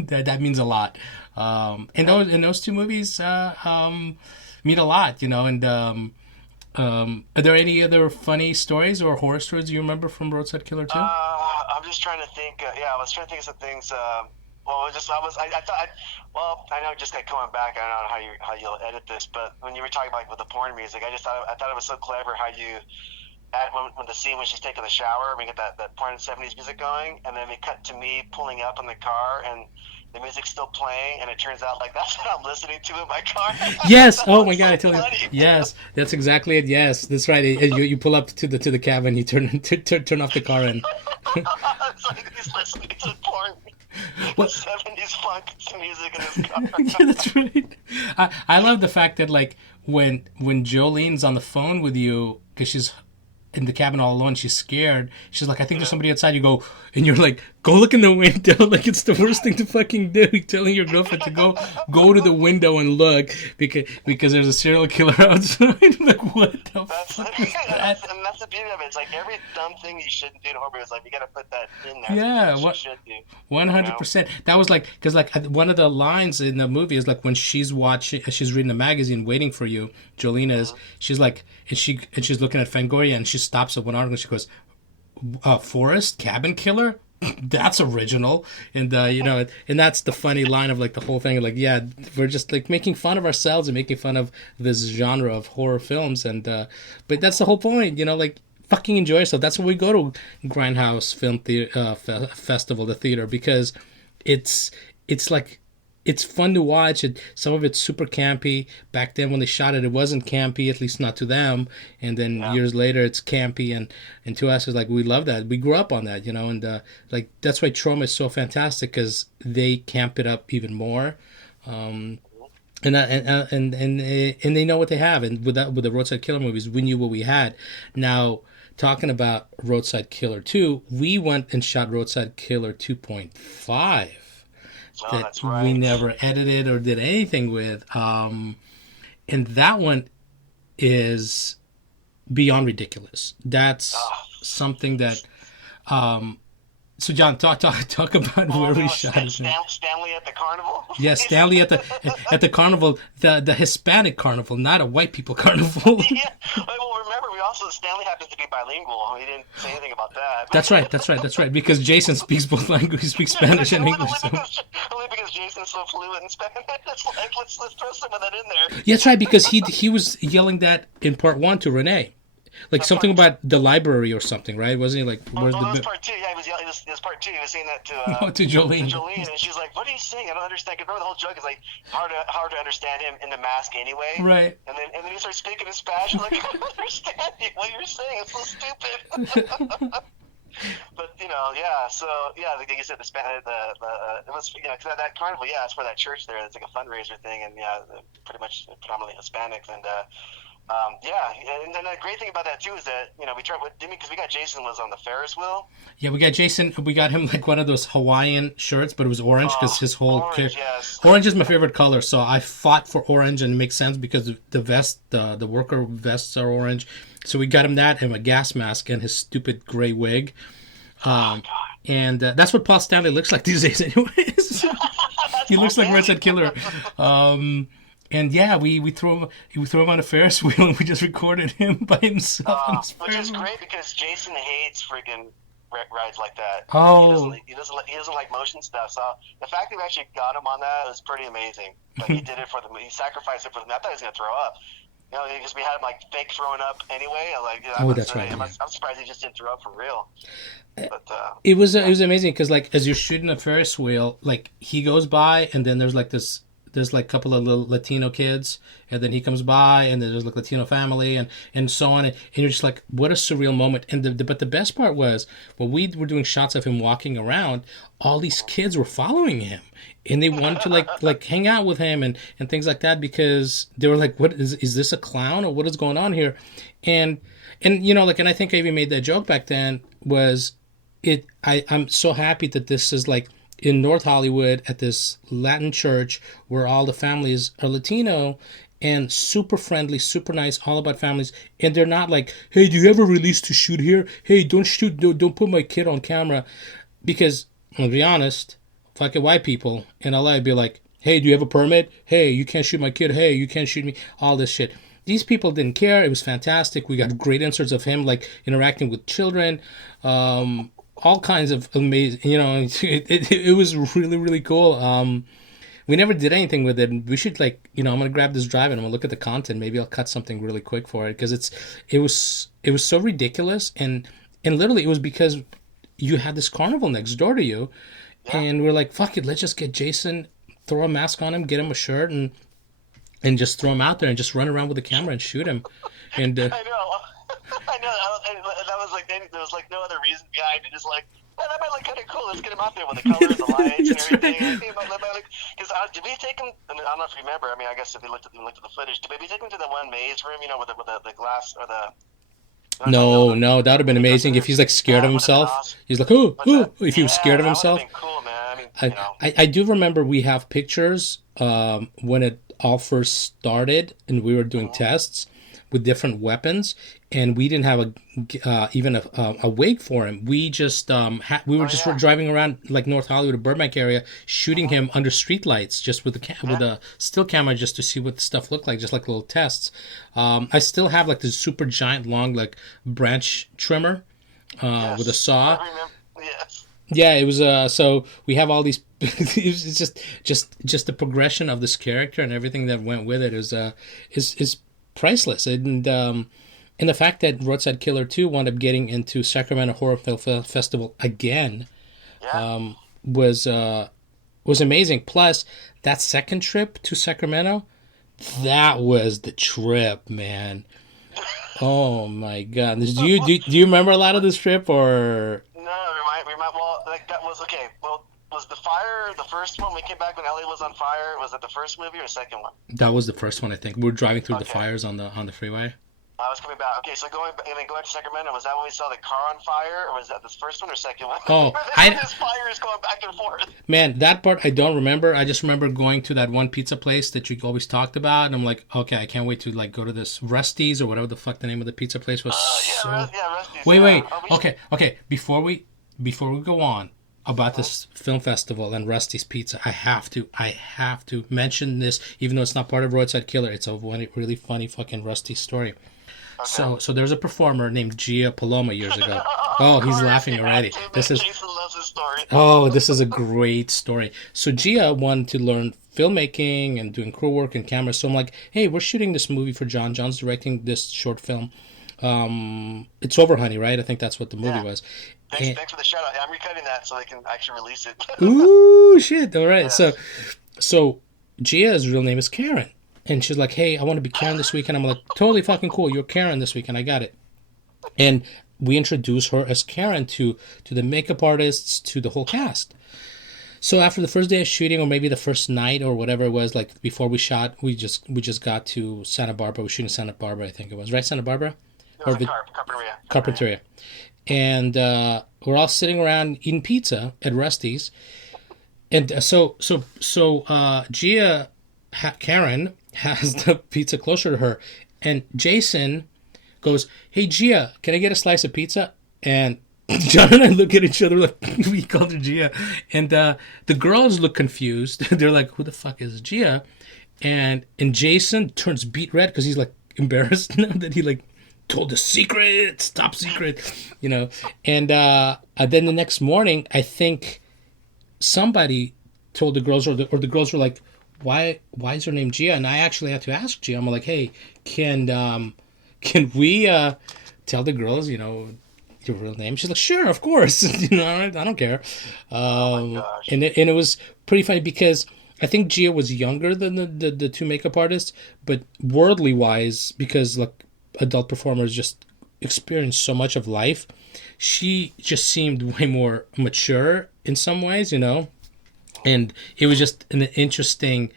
that means a lot. And those two movies mean a lot, and. Are there any other funny stories or horror stories you remember from Roadside Killer 2? I'm just trying to think. I was trying to think of some things. I know just like coming back, I don't know how you'll edit this, but when you were talking about with the porn music, I thought it was so clever how you add when the scene when she's taking the shower, we get that porn 70s music going, and then we cut to me pulling up in the car and the music's still playing, and it turns out like that's what I'm listening to in my car. Yes. Oh my God! I tell you. Yes, that's exactly it. Yes, that's right. You pull up to the cabin, you turn off the car, and it's like he's listening to porn. What 70s funk music in his car. Yeah, that's right. I love the fact that like when Jolene's on the phone with you because she's in the cabin all alone, she's scared. She's like, I think there's somebody outside. You go, and you're like, go look in the window. Like, it's the worst thing to fucking do. You're telling your girlfriend to go to the window and look because there's a serial killer outside. Like, what the fuck is that? And that's the beauty of it. It's like every dumb thing you shouldn't do in horror. It's like, you got to put that in there. Yeah, what you should do. 100%. That was like, because like one of the lines in the movie is like when she's reading a magazine waiting for you, Jolene is, she's like, and she's looking at Fangoria and she stops at one article and she goes, Forest Cabin Killer? That's original. And and that's the funny line of like the whole thing. Like, yeah, we're just like making fun of ourselves and making fun of this genre of horror films. And but that's the whole point, like fucking enjoy yourself. That's why we go to Grindhouse Film Festival, the theater, because it's like, it's fun to watch. Some of it's super campy. Back then when they shot it, it wasn't campy, at least not to them. And then years later, it's campy. And to us, it's like, we love that. We grew up on that, and like that's why Trauma is so fantastic, because they camp it up even more. And they know what they have. And with the Roadside Killer movies, we knew what we had. Now, talking about Roadside Killer 2, we went and shot Roadside Killer 2.5. That right. We never edited or did anything with. And that one is beyond ridiculous. That's something that... so, John, talk about where we shot it. Stanley at the carnival? Yes, Stanley at the carnival, the Hispanic carnival, not a white people carnival. Yeah. Well, remember, Stanley happens to be bilingual. He didn't say anything about that. That's right. Because Jason speaks both languages. He speaks Spanish and English. Only because Jason's so fluent in Spanish. It's like, let's throw some of that in there. Yeah, that's right, because he was yelling that in part 1 to Renee. like something about the library or something, right? Wasn't he like? Where's that was the part two. Yeah, it was part two. He was saying that to Jolene? to Jolene, and she's like, "What are you saying? I don't understand." 'Cause remember, the whole joke is like hard to understand him in the mask anyway. Right. And then he starts speaking in Spanish. I'm like, I don't understand you. What you're saying? It's so stupid. But yeah. So yeah, like you said, it was cause that carnival. Yeah, it's for that church there. It's like a fundraiser thing, and yeah, pretty much predominantly Hispanics, and and then the great thing about that too is that we tried because we got Jason was on the Ferris wheel. Yeah, we got Jason. We got him like one of those Hawaiian shirts, but it was orange because his whole orange is my favorite color. So I fought for orange, and it makes sense because the vest, the worker vests are orange. So we got him that and a gas mask and his stupid gray wig. And that's what Paul Stanley looks like these days, anyways. He looks like Roadside Killer. And yeah, we threw him on a Ferris wheel, and we just recorded him by himself. Which is great because Jason hates friggin' rides like that. Oh, he doesn't like motion stuff. So the fact that we actually got him on that was pretty amazing. Like he did it for them. He sacrificed it for them. I thought he was gonna throw up. Because we had him like fake throwing up anyway. That's right. I'm surprised he just didn't throw up for real. But it was amazing because like as you're shooting a Ferris wheel, like he goes by and then there's like a couple of little Latino kids, and then he comes by, and then there's like Latino family, and so on, and you're just like, what a surreal moment. And but the best part was when we were doing shots of him walking around, all these kids were following him, and they wanted to like hang out with him and things like that because they were like, what is this a clown or what is going on here? And and I think I even made that joke back then was I'm so happy that this is like in North Hollywood at this Latin church where all the families are Latino and super friendly, super nice, all about families. And they're not like, hey, do you have a release to shoot here? Hey, don't put my kid on camera. Because, I'll be honest, fucking white people in LA would be like, hey, do you have a permit? Hey, you can't shoot my kid. Hey, you can't shoot me. All this shit. These people didn't care. It was fantastic. We got great inserts of him like interacting with children. All kinds of amazing, it was really, really cool. We never did anything with it. We should I'm going to grab this drive and I'm going to look at the content. Maybe I'll cut something really quick for it because it was so ridiculous. And literally it was because you had this carnival next door to you and we're like, fuck it. Let's just get Jason, throw a mask on him, get him a shirt and just throw him out there and just run around with the camera and shoot him. And I know. That was like there was like no other reason behind it. Just like that might look kind of cool. Let's get him out there with the colors, the lights, and everything. Because did we take him? I don't know if you remember. I mean, I guess if you looked at the footage, did we take him to the one maze room? With the glass or the. No, that would have been amazing if he's like scared of himself. He's like, oh, if he was scared of himself. That would have been cool, man. I mean, I do remember we have pictures when it all first started and we were doing tests with different weapons, and we didn't have even a wig for him. We just driving around like North Hollywood or Burbank area, shooting him under streetlights, just with a still camera, just to see what the stuff looked like, just like little tests. I still have like this super giant long like branch trimmer with a saw. I remember. Yes. Yeah, it was. So we have all these. It's just the progression of this character and everything that went with it is priceless. And the fact that Roadside Killer 2 wound up getting into Sacramento Horror Film Festival again was amazing. Plus, that second trip to Sacramento, that was the trip, man. Oh my God! Do you remember a lot of this trip or? No, remind. Well, like that was okay. Well, was the fire the first one? We came back when LA was on fire. Was it the first movie or the second one? That was the first one, I think. We were driving through the fires on the freeway. I was coming back. Okay, so going to Sacramento, was that when we saw the car on fire, or was that the first one or second one? Oh, this fire is going back and forth. Man, that part I don't remember. I just remember going to that one pizza place that you always talked about, and I'm like, okay, I can't wait to like go to this Rusty's or whatever the fuck the name of the pizza place was. Rusty's. Wait. Okay. Before we go on about this film festival and Rusty's Pizza, I have to mention this, even though it's not part of Roadside Killer. It's a really funny fucking Rusty story. Okay. So there's a performer named Gia Paloma years ago. Oh, he's laughing already. Jason loves his story. Oh, this is a great story. So Gia wanted to learn filmmaking and doing crew work and camera. So I'm like, hey, we're shooting this movie for John. John's directing this short film. It's Over Honey, right? I think that's what the movie Yeah. was. Thanks for the shout out. Yeah, I'm recutting that so they can actually release it. Ooh, shit. All right. Yes. So Gia's real name is Karen. And she's like, hey, I want to be Karen this weekend. I'm like, totally fucking cool. You're Karen this weekend. I got it. And we introduce her as Karen to the makeup artists, to the whole cast. So after the first day of shooting, or maybe the first night, or whatever it was, like before we shot, we just got to Santa Barbara. We were shooting in Santa Barbara, I think it was, right? Santa Barbara? It was Carpinteria. Carpinteria. And we're all sitting around eating pizza at Rusty's. And so Gia, Karen, has the pizza closer to her. And Jason goes, hey, Gia, can I get a slice of pizza? And John and I look at each other like, we called her Gia. And the girls look confused. They're like, who the fuck is Gia? And Jason turns beet red because he's like embarrassed now that he like told a secret, top secret, you know. And then the next morning, I think somebody told the girls, or the girls were like, why is her name Gia? And I actually had to ask Gia. I'm like, hey, can we tell the girls, you know, your real name? She's like, sure, of course. You know, I don't care. Oh my gosh. And it was pretty funny because I think Gia was younger than the two makeup artists, but worldly wise, because like adult performers just experience so much of life, she just seemed way more mature in some ways, you know. And it was just an interesting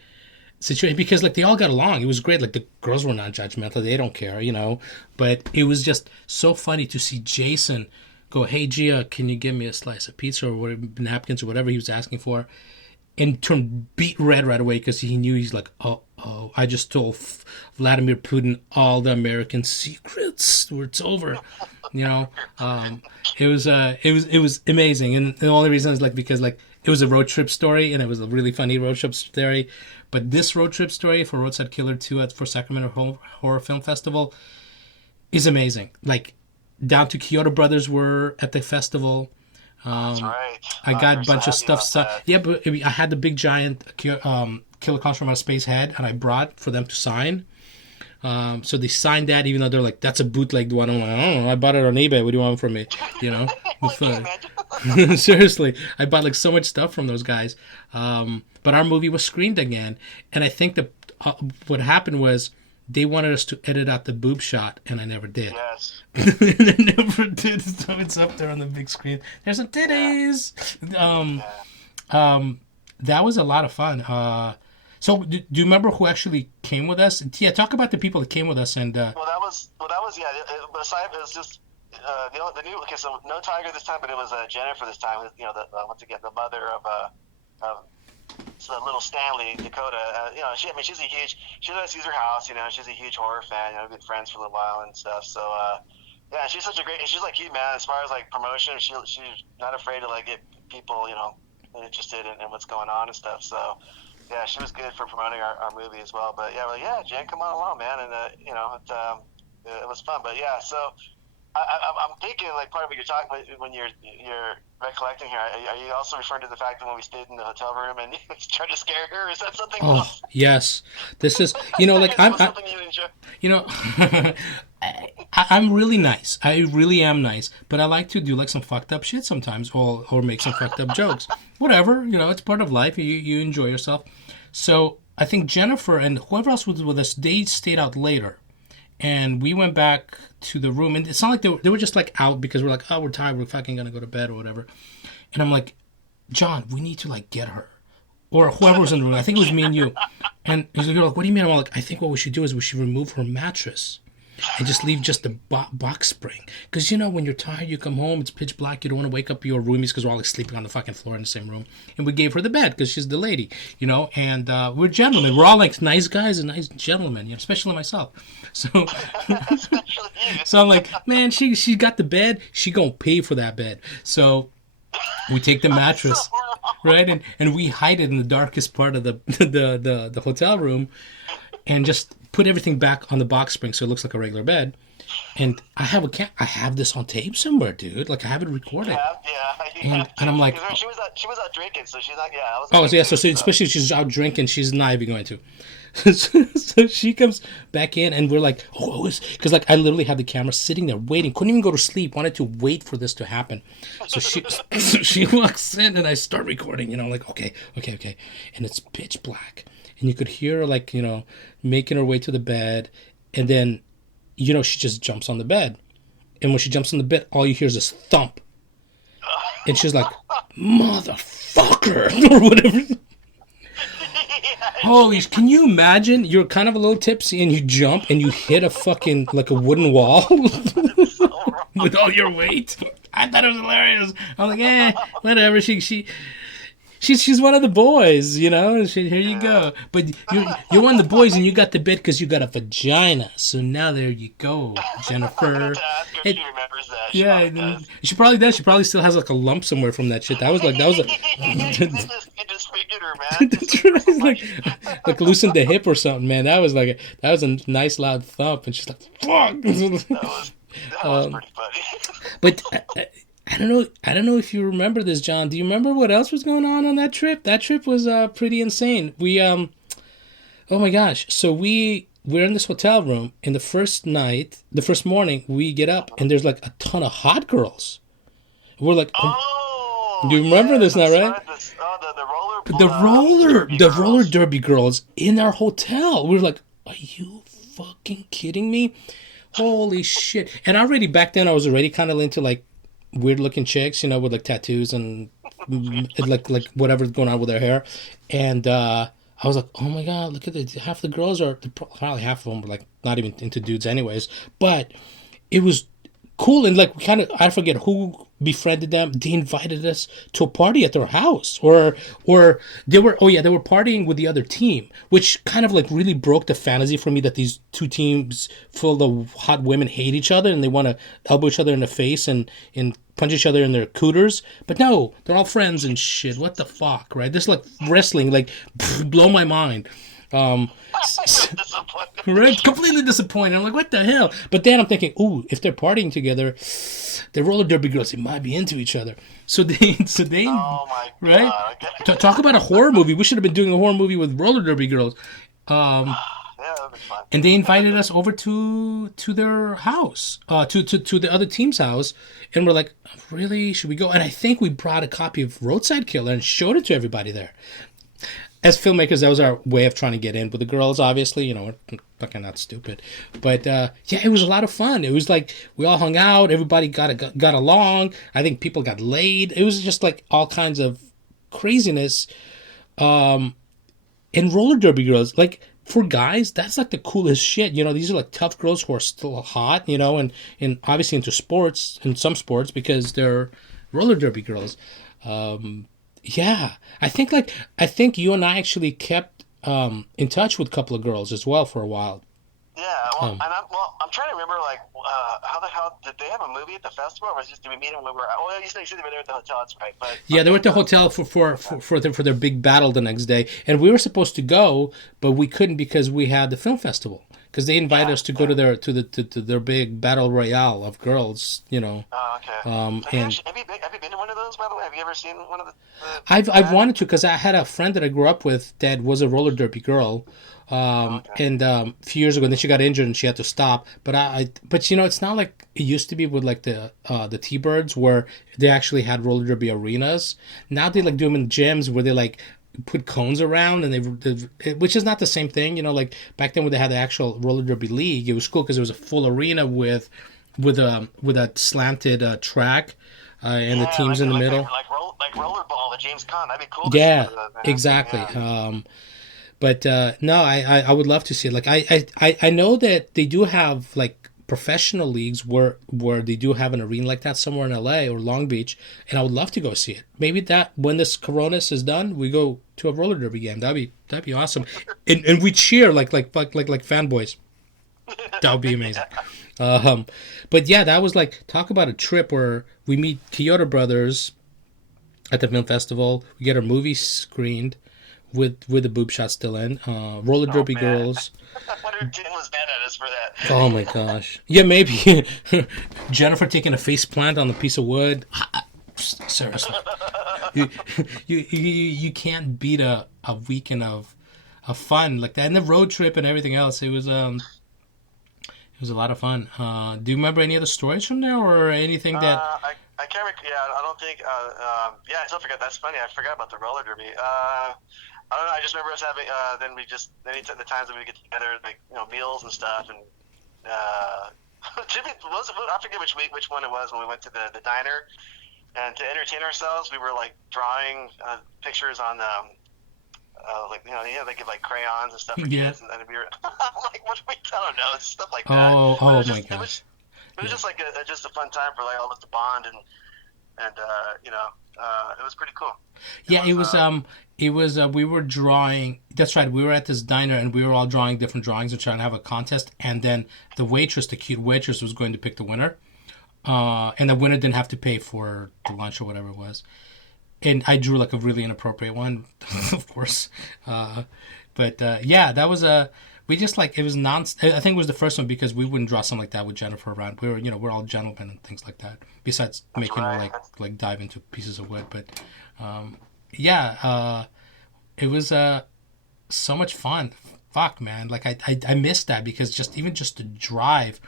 situation because like they all got along. It was great. Like the girls were not judgmental. They don't care, you know. But it was just so funny to see Jason go, hey, Gia, can you give me a slice of pizza or whatever, napkins or whatever he was asking for? And turned beet red right away because he knew, he's like, oh, I just told Vladimir Putin all the American secrets. It's over, you know. It was amazing, and the only reason is like because like it was a road trip story, and it was a really funny road trip story. But this road trip story for Roadside Killer 2 for Sacramento Horror Film Festival is amazing. Like down to Kyoto Brothers were at the festival. That's right. I got a bunch of stuff. That. Yeah, but I had the big giant Killer Clowns from Outer Space head, and I brought for them to sign. So they signed that, even though they're like, that's a bootleg one. I'm like, I don't know. I bought it on eBay. What do you want from me? You know? Seriously. I bought like so much stuff from those guys. But our movie was screened again. And I think that what happened was they wanted us to edit out the boob shot, and I never did. Yes. I never did. So it's up there on the big screen. There's some titties. That was a lot of fun. So do you remember who actually came with us? Yeah, talk about the people that came with us. And Well, that was yeah. It was just the new. Okay, so no Tiger this time, but it was Jennifer this time. You know, once again, the mother of so little Stanley, Dakota. You know, she's a huge. She let us use her house. You know, she's a huge horror fan. You know, we've been friends for a little while and stuff. So yeah, she's such a great. She's like you, man. As far as like promotion, she's not afraid to like get people, you know, interested in what's going on and stuff. So yeah, she was good for promoting our movie as well. But yeah, Jen, come on along, man. And you know, it was fun. But yeah, so. I'm thinking, like, part of what you're talking about when you're recollecting here, are you also referring to the fact that when we stayed in the hotel room and you tried to scare her? Is that something else? Yes. This is, you know, like, something you enjoy? You know, I'm really nice. I really am nice. But I like to do, like, some fucked up shit sometimes or make some fucked up jokes. Whatever, you know, it's part of life. You enjoy yourself. So I think Jennifer and whoever else was with us, they stayed out later. And we went back to the room, and it's not like they were just like out because we're like, oh, we're tired, we're fucking gonna go to bed or whatever. And I'm like, John, we need to like get her, or whoever was in the room. I think it was me and you. And he's like, what do you mean? I'm like, I think what we should do is we should remove her mattress and just leave just the box spring. Because, you know, when you're tired, you come home, it's pitch black, you don't want to wake up your roomies because we're all like sleeping on the fucking floor in the same room. And we gave her the bed because she's the lady, you know, and we're gentlemen. We're all like nice guys and nice gentlemen, you know, especially myself. So, so I'm like, man, she got the bed, she gonna pay for that bed. So we take the mattress, right, and we hide it in the darkest part of the hotel room, and just put everything back on the box spring so it looks like a regular bed. And I have this on tape somewhere, dude. Like I have it recorded. And I'm like, she was out drinking, so she's not. Yeah, I was. Oh, so yeah. So especially if she's out drinking, she's not even going to. So she comes back in, and we're like, oh, because like I literally had the camera sitting there waiting, couldn't even go to sleep, wanted to wait for this to happen. So she walks in, and I start recording. You know, like okay, and it's pitch black, and you could hear her like making her way to the bed, and then she just jumps on the bed, and when she jumps on the bed, all you hear is this thump, and she's like, motherfucker, or whatever. Holy, can you imagine? You're kind of a little tipsy and you jump and you hit a fucking, like a wooden wall with all your weight. I thought it was hilarious. I'm like, whatever. She's one of the boys, here you go. But you're one of the boys and you got the bit because you got a vagina. So now there you go, Jennifer. She remembers that. Yeah, she probably does. She probably still has like a lump somewhere from that shit. That was like. It just figured her, man. That's right. like loosened the hip or something, man. That was a nice loud thump, and she's like, "Fuck." That was pretty funny. But I don't know if you remember this, John. Do you remember what else was going on that trip? That trip was pretty insane. We oh my gosh. So we're in this hotel room, and the first morning we get up and there's like a ton of hot girls. We're like, do you remember this now, right? The roller derby girls in our hotel. We were like, are you fucking kidding me? Holy shit. And already back then I was already kind of into like weird looking chicks, with like tattoos and like whatever's going on with their hair. And I was like, oh my God, look at it. Half the girls probably half of them were like not even into dudes anyways. But it was cool. And like I forget who befriended them. They invited us to a party at their house, or they were partying with the other team, which kind of like really broke the fantasy for me that these two teams full of hot women hate each other and they want to elbow each other in the face and punch each other in their cooters. But no, they're all friends and shit. What the fuck, right? This like wrestling, like blow my mind. Right? Completely disappointed. I'm like, what the hell? But then I'm thinking, ooh, if they're partying together, the roller derby girls, they might be into each other. So they, oh my God, right? Talk about a horror movie. We should have been doing a horror movie with roller derby girls. Yeah, that'd be fun. And they invited us over to their house, to the other team's house, and we're like, really? Should we go? And I think we brought a copy of Roadside Killer and showed it to everybody there. As filmmakers, that was our way of trying to get in with the girls, obviously. We're fucking not stupid. But, yeah, it was a lot of fun. It was like we all hung out. Everybody got along. I think people got laid. It was just like all kinds of craziness. And roller derby girls, like for guys, that's like the coolest shit. These are like tough girls who are still hot, and obviously into sports, in some sports, because they're roller derby girls. Yeah, I think you and I actually kept in touch with a couple of girls as well for a while. Yeah, well, I'm trying to remember like how the hell did they have a movie at the festival, or was did we meet them when we were? Oh, you said they were there at the hotel. That's right. But yeah, they were at the hotel for their big battle the next day, and we were supposed to go, but we couldn't because we had the film festival. Because they invited us to go to their big battle royale of girls, Oh, okay. And have you been to one of those, by the way? Have you ever seen one of the I've wanted to, because I had a friend that I grew up with that was a roller derby girl, and a few years ago, and then she got injured and she had to stop. But it's not like it used to be with like the T-Birds where they actually had roller derby arenas. Now they like do them in gyms where they like put cones around, and which is not the same thing, like back then when they had the actual roller derby league. It was cool because it was a full arena with a slanted track, and the teams in the middle, like rollerball, the James Conn. That'd be cool. Yeah, exactly. Yeah. But no, I would love to see it. Like I know that they do have like professional leagues where they do have an arena like that somewhere in LA or Long Beach, and I would love to go see it. Maybe that when this Coronas is done, we go to a roller derby game. That'd be awesome, and we cheer like fanboys. That would be amazing. But yeah, that was like, talk about a trip where we meet Kyoto brothers at the film festival. We get our movie screened. with the boob shot still in. Roller derby man. girls. I wonder if Tim was mad at us for that. Oh my gosh. Yeah, maybe. Jennifer taking a face plant on the piece of wood. Seriously. You can't beat a weekend of fun like that, and the road trip and everything else. It was a lot of fun. Do you remember any other stories from there or anything that? I can't. Yeah, I don't think. Yeah, I still forgot. That's funny. I forgot about the roller derby. I don't know. I just remember us having. Then we just the times that we get together, like meals and stuff, and I forget which one it was when we went to the diner, and to entertain ourselves, we were like drawing pictures on they give like crayons and stuff for kids, and then we were like, what do we? I don't know, stuff like that. Oh my gosh. It was just like just a fun time for like all of us to bond and it was pretty cool. It was we were drawing. That's right. We were at this diner and we were all drawing different drawings and trying to have a contest. And then the cute waitress, was going to pick the winner. And the winner didn't have to pay for the lunch or whatever it was. And I drew like a really inappropriate one, of course. That was we just like, it was I think it was the first one because we wouldn't draw something like that with Jennifer around. We were, we're all gentlemen and things like that. Besides making her like dive into pieces of wood. But it was so much fun. Fuck, man. Like I missed that because just to drive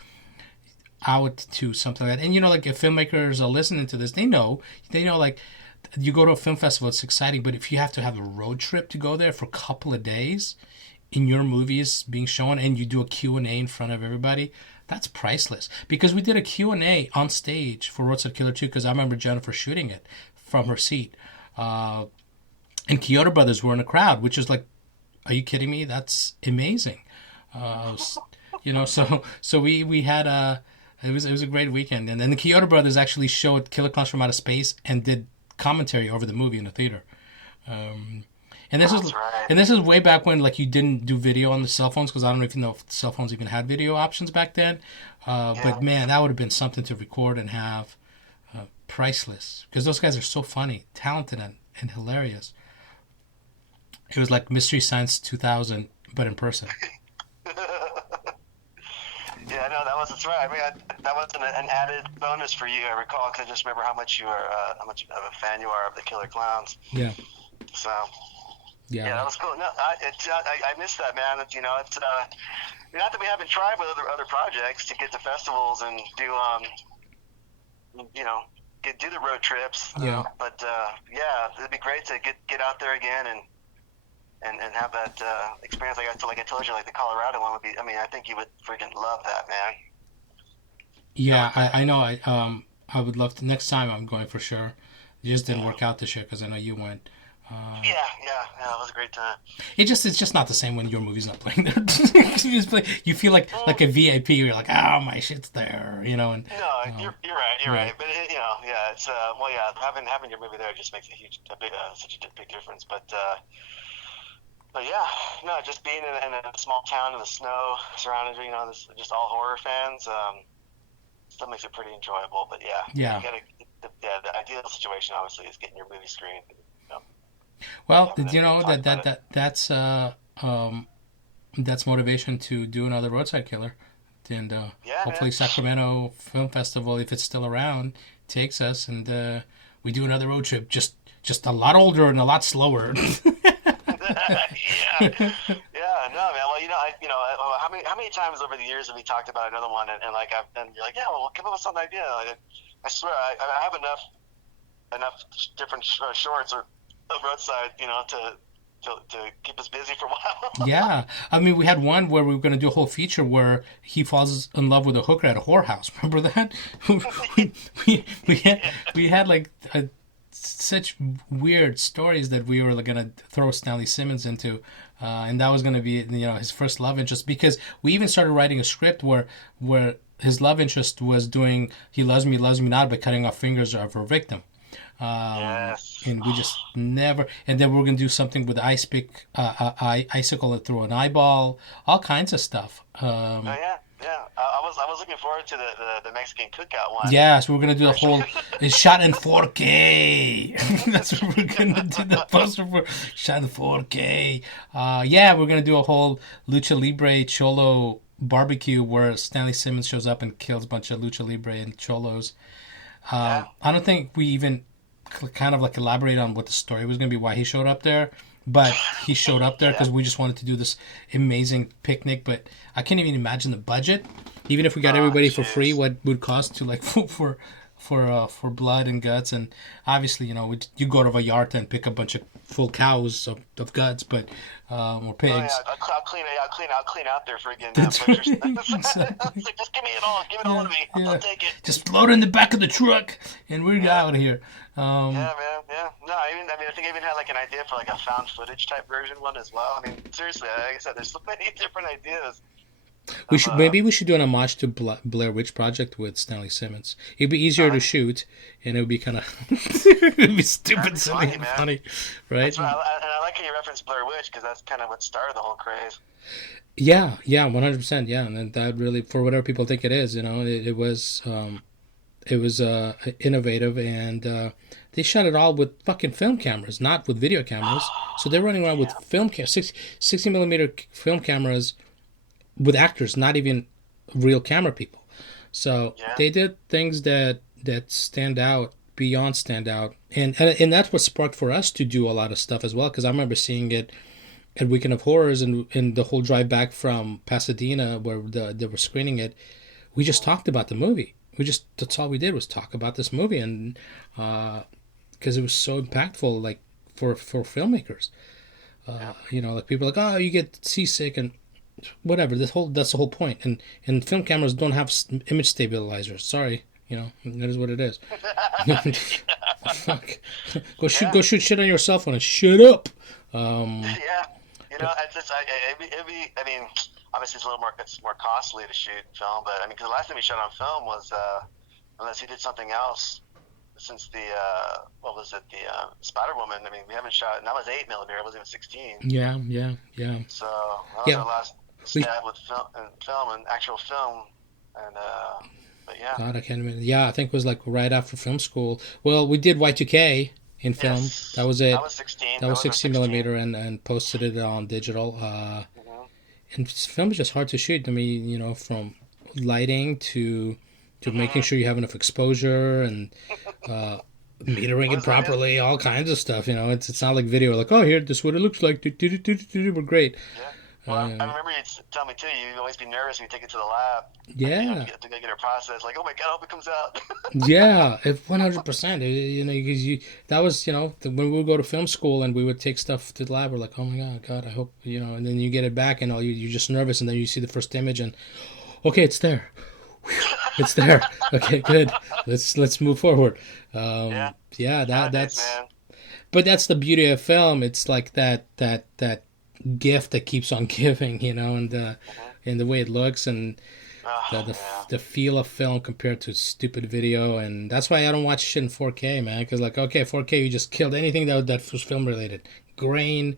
out to something like that. And like if filmmakers are listening to this, they know like you go to a film festival, it's exciting, but if you have to have a road trip to go there for a couple of days in your movies being shown and you do a Q&A in front of everybody, that's priceless. Because we did a Q&A on stage for Roadside Killer 2 because I remember Jennifer shooting it from her seat. And Kyoto Brothers were in the crowd, which is like, are you kidding me? That's amazing. So we had it was a great weekend. And then the Kyoto Brothers actually showed Killer Clowns from Outer Space and did commentary over the movie in the theater. And this is way back when like you didn't do video on the cell phones, because I don't know if you know if cell phones even had video options back then. But man, that would have been something to record and have. Priceless, because those guys are so funny, talented, and hilarious. It was like Mystery Science 2000, but in person. Yeah, no, that's right. I mean, that was an added bonus for you. I recall, because I just remember how much of a fan you are of the Killer Clowns. Yeah. So. Yeah, that was cool. No, I missed that, man. It's not that we haven't tried with other projects to get to festivals and do do the road trips. Yeah. But it'd be great to get out there again and have that experience. Like I told you, like the Colorado one would be. I mean, I think you would freaking love that, man. Yeah, I know. I would love to. Next time I'm going for sure. It just didn't work out this year because I know you went. Yeah, it was a great time. It's just not the same when your movie's not playing there. You feel like a VIP. You're like, oh, my shit's there, And no, you're right. You're right. But it's having your movie there just makes such a big difference. But just being in a small town in the snow, surrounded, just all horror fans, still makes it pretty enjoyable. But you gotta, the ideal situation obviously is getting your movie screened. Well, that's motivation to do another Roadside Killer, and hopefully Sacramento Film Festival, if it's still around, takes us and we do another road trip, just a lot older and a lot slower. No, man. Well, how many times over the years have we talked about another one and you're like, come up with some idea. I swear, I have enough different shorts or Roadside, to keep us busy for a while. Yeah, I mean, we had one where we were going to do a whole feature where he falls in love with a hooker at a whorehouse. Remember that? we had like such weird stories that we were going to throw Stanley Simmons into, and that was going to be his first love interest, because we even started writing a script where his love interest was doing "He loves me not" by cutting off fingers of her victim. Yes. And we just never. And then we're gonna do something with icicle through an eyeball, all kinds of stuff. Yeah. I was looking forward to the Mexican cookout one. Yeah, so we're gonna do a whole. It's shot in 4K. That's what we're gonna do. The poster for shot in 4K. Yeah, we're gonna do a whole lucha libre cholo barbecue where Stanley Simmons shows up and kills a bunch of lucha libre and cholos. I don't think we even kind of like elaborate on what the story was gonna be, why he showed up there. But he showed up there because we just wanted to do this amazing picnic. But I can't even imagine the budget. Even if we got everybody for free, what it would cost to like for blood and guts. And obviously, you go to Vallarta and pick a bunch of full cows of guts, but or pigs. Oh, yeah, I'll clean out there friggin' butchers. It's like, just give me it all. Give it all to me. I'll take it. Just load it in the back of the truck, and we're out of here. Yeah, man. Yeah. No, I think I even had like an idea for like a found footage type version one as well. I mean, seriously, like I said, there's so many different ideas. Maybe we should do an homage to Blair Witch Project with Stanley Simmons. It'd be easier to shoot, and it would be kind of it'd be stupid, silly, and funny, right? That's right. And I like how you referenced Blair Witch because that's kind of what started the whole craze. Yeah, 100%. Yeah, and that really, for whatever people think it is, it was innovative, and they shot it all with fucking film cameras, not with video cameras. So they're running around with 60 millimeter film cameras with actors, not even real camera people. So they did things that stand out, beyond stand out, and that's what sparked for us to do a lot of stuff as well. Because I remember seeing it at Weekend of Horrors and the whole drive back from Pasadena where they were screening it. We just talked about the movie. That's all we did was talk about this movie, and because it was so impactful, like for filmmakers. Like people are like, oh, you get seasick and whatever. That's the whole point. And film cameras don't have image stabilizers. Sorry, that is what it is. Fuck. Go shoot shit on your cell phone and shut up. I mean, obviously it's more costly to shoot film, but I mean, because the last time we shot on film was unless he did something else since the Spider Woman. I mean, we haven't shot, and that was 8 millimeter. It wasn't even 16. Yeah. So that was our last stab with film and actual film, and but yeah. God, I can't remember. Yeah, I think it was like right after film school. Well, we did Y2K in film. Yes. That was it. That was 16. That was 16 millimeter, and posted it on digital. And film is just hard to shoot. I mean, from lighting to making sure you have enough exposure and metering it properly, all kinds of stuff. It's not like video. Like, oh, here, this is what it looks like. We're great. Yeah. Well, I remember you tell me too. You'd always be nervous when you take it to the lab. Yeah. To get a process. Like, oh my god, I hope it comes out. Yeah, 100%. That was when we would go to film school and we would take stuff to the lab. We're like, oh my god, I hope And then you get it back and you're just nervous, and then you see the first image and okay, it's there. It's there. Okay, good. Let's move forward. That's. But that's the beauty of film. It's like that gift that keeps on giving, and the way it looks and the feel of film compared to stupid video. And that's why I don't watch shit in 4K, man. Because 4K, you just killed anything that was film related. Grain,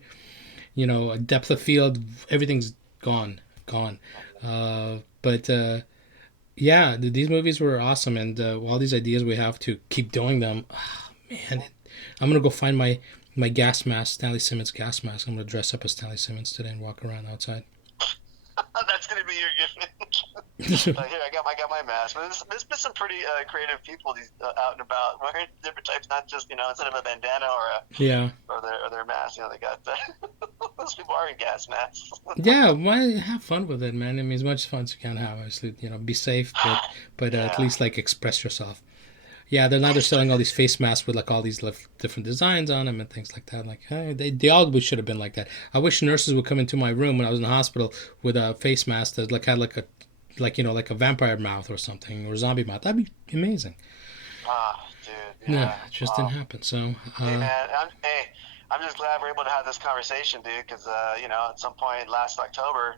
depth of field, everything's gone. These movies were awesome, and all these ideas we have to keep doing them. Man, I'm gonna go find my gas mask, Stanley Simmons gas mask. I'm gonna dress up as Stanley Simmons today and walk around outside. That's gonna be your gift. Here, I got my mask. But there's been some pretty creative people out and about wearing different types, not just instead of a bandana or their mask. They got those people are in gas masks. Yeah, why have fun with it, man? I mean, as much fun as you can have. Obviously, be safe, but at least express yourself. Yeah, they're selling all these face masks with all these different designs on them and things like that. Like, hey, they all should have been like that. I wish nurses would come into my room when I was in the hospital with a face mask that had a vampire mouth or something, or zombie mouth. That'd be amazing. Dude. Yeah, it just didn't happen. So, hey man, I'm just glad we're able to have this conversation, dude. Because at some point last October.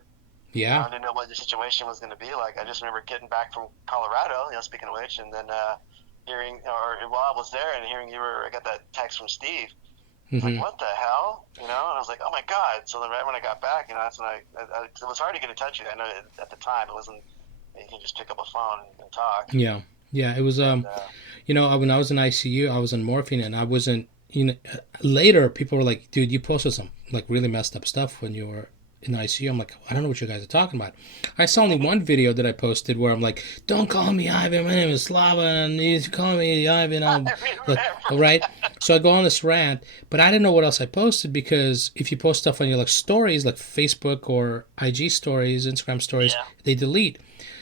Yeah. I didn't know what the situation was going to be like. I just remember getting back from Colorado. Speaking of which, and then. Hearing, or while I was there and hearing I got that text from Steve. Like, what the hell? And I was like, oh my god. So then right when I got back, that's when it was hard to get in touch with you. I know at the time it wasn't you can just pick up a phone and talk. Yeah. Yeah. It was when I was in ICU, I was on morphine, and I wasn't. Later people were like, "Dude, you posted some like really messed up stuff when you were in ICU." I'm like, I don't know what you guys are talking about. I saw only one video that I posted where I'm like, "Don't call me Ivan. My name is Slava, and you call me Ivan." I'm like, all right. So I go on this rant, but I didn't know what else I posted, because if you post stuff on your like stories, like Facebook or IG stories, Instagram stories, Yeah. they delete.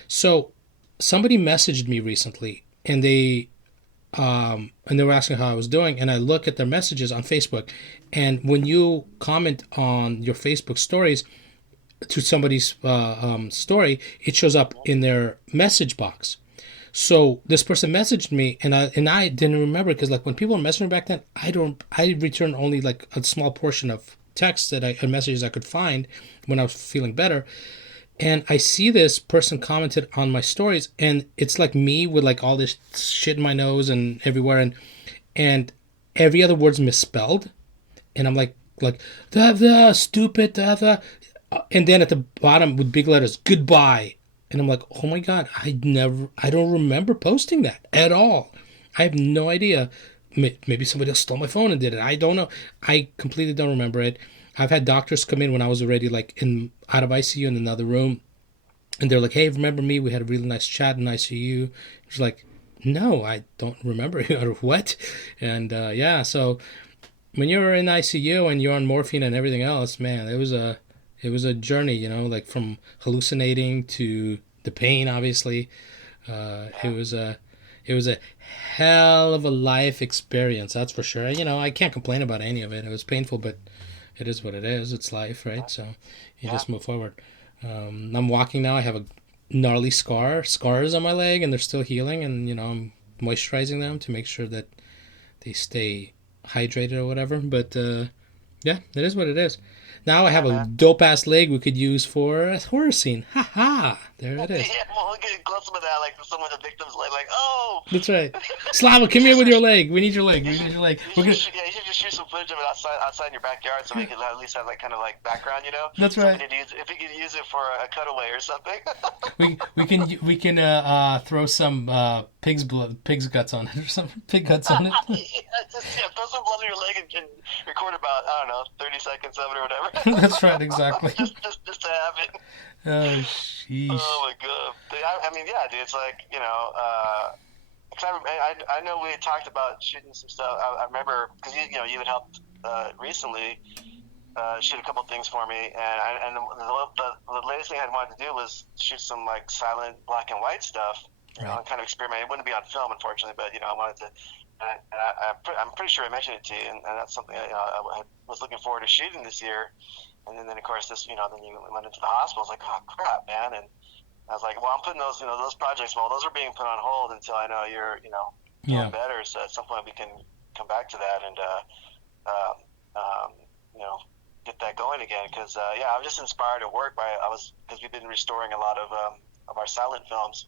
So somebody messaged me recently, and they were asking how I was doing, and I look at their messages on Facebook, and when you comment on your Facebook stories to somebody's story, it shows up in their message box. So this person messaged me, and I didn't remember, because like when people were messaging back then, I returned only like a small portion of text and messages I could find when I was feeling better. And I see this person commented on my stories, and it's like me with like all this shit in my nose and everywhere, and every other word's misspelled, and I'm like the stupid the, and then at the bottom with big letters, goodbye, and I'm like, oh my god, I don't remember posting that at all. I have no idea. Maybe somebody else stole my phone and did it. I don't know. I completely don't remember it. I've had doctors come in when I was already like out of ICU in another room, and they're like, "Hey, remember me? We had a really nice chat in ICU." It's like, no, I don't remember you, or what? And so when you're in ICU and you're on morphine and everything else, man, it was a journey, like from hallucinating to the pain. Obviously, it was a hell of a life experience, that's for sure. I can't complain about any of it. It was painful, but it is what it is. It's life, right? So you just move forward. I'm walking now. I have a gnarly scars on my leg, and they're still healing, and I'm moisturizing them to make sure that they stay hydrated or whatever. But it is what it is. Now I have a dope ass leg we could use for a horror scene. Ha ha! There it is. Yeah, well, we're getting close to that, like some of the victims, like, oh. That's right. Slava, come here with your leg. We need your leg. We need your leg. You should just shoot some footage of it outside in your backyard, so we can at least have like kind of like background, That's right. If we could use it for a cutaway or something. we can throw some pig's guts on it, or something. Pig guts on it. Throw some blood on your leg and record about 30 seconds of it or whatever. That's right, exactly. just to have it. Oh, sheesh. Oh my god. I mean, yeah, dude. It's like I know we had talked about shooting some stuff. I remember because you had helped recently shoot a couple things for me, and the latest thing I wanted to do was shoot some like silent black and white stuff. And kind of experiment. It wouldn't be on film, unfortunately, but I wanted to. I'm pretty sure I mentioned it to you, and that's something I was looking forward to shooting this year. And then of course then you went into the hospital. I was like, oh crap, man. And I was like, well, I'm putting those those projects. Well, those are being put on hold until I know you're doing better. So at some point we can come back to that and get that going again. Because I was just inspired at work because we've been restoring a lot of our silent films.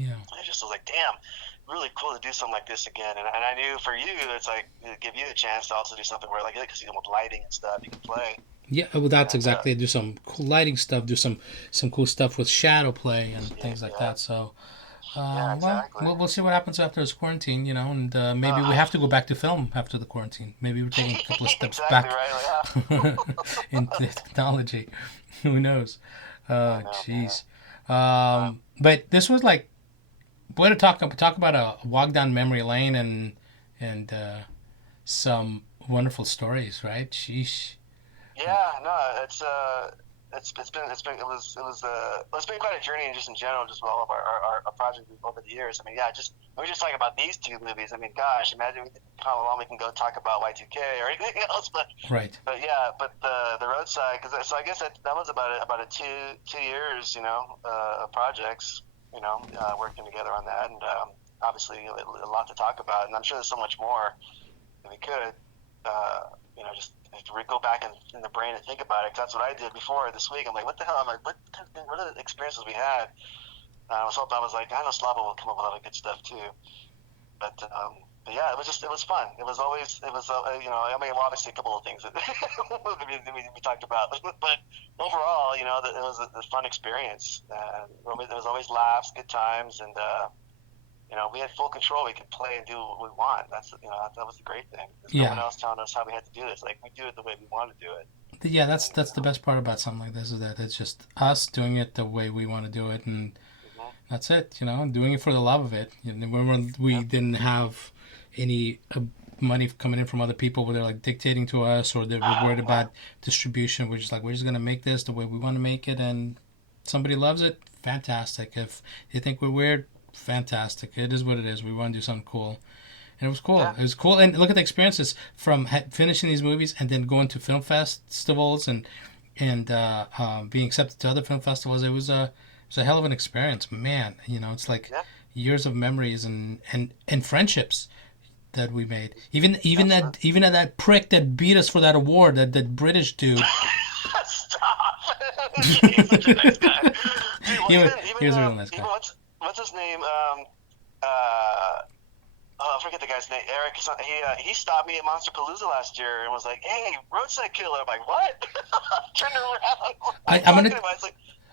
Yeah. I just was like, damn, really cool to do something like this again. And I knew for you, it's like it'd give you a chance to also do something where like because with lighting and stuff, you can play. Yeah, well, that's exactly it. Do some cool lighting stuff. Do some cool stuff with shadow play and things like that. So, exactly. we'll see what happens after this quarantine, and maybe we have to go back to film after the quarantine. Maybe we're taking a couple of steps back in technology. Who knows? Jeez. But this was like, boy, to talk about a walk down memory lane and some wonderful stories, right? Sheesh. Yeah, no, it's been quite a journey just in general, just with all of our projects over the years. I mean, we're just talking about these two movies. I mean, gosh, imagine how long we can go talk about Y2K or anything else. But right. But the Roadside, so I guess that was about a 2 years, of projects, working together on that, and obviously a lot to talk about, and I'm sure there's so much more that we could, just to go back in the brain and think about it. Cause that's what I did before this week. I'm like, what the hell? I'm like, what are the experiences we had? I was like, I know Slava will come up with a lot of good stuff too. But yeah, it was fun. It was I mean, obviously a couple of things that we talked about, but overall, that it was a fun experience. There was always laughs, good times, and we had full control. We could play and do what we want. That was the great thing. There's no one else telling us how we had to do this. Like, we do it the way we want to do it. Yeah, that's the best part about something like this, is that it's just us doing it the way we want to do it, and that's it. Doing it for the love of it. We didn't have any money coming in from other people where they're like dictating to us, or they're worried about distribution. We're just like, we're just gonna make this the way we want to make it, and somebody loves it, fantastic. If you think we're weird, fantastic. It is what it is. We want to do something cool. And it was cool. Yeah. It was cool. And look at the experiences from finishing these movies and then going to film festivals and being accepted to other film festivals. It was a hell of an experience, man. It's like years of memories and friendships that we made. Even that prick that beat us for that award, that British dude. Stop. He's such a nice guy. Dude, he was a real nice guy. What's his name? I forget the guy's name. Eric. He stopped me at Monster Palooza last year and was like, "Hey, Roadside Killer." I'm like, "What?" Turned around.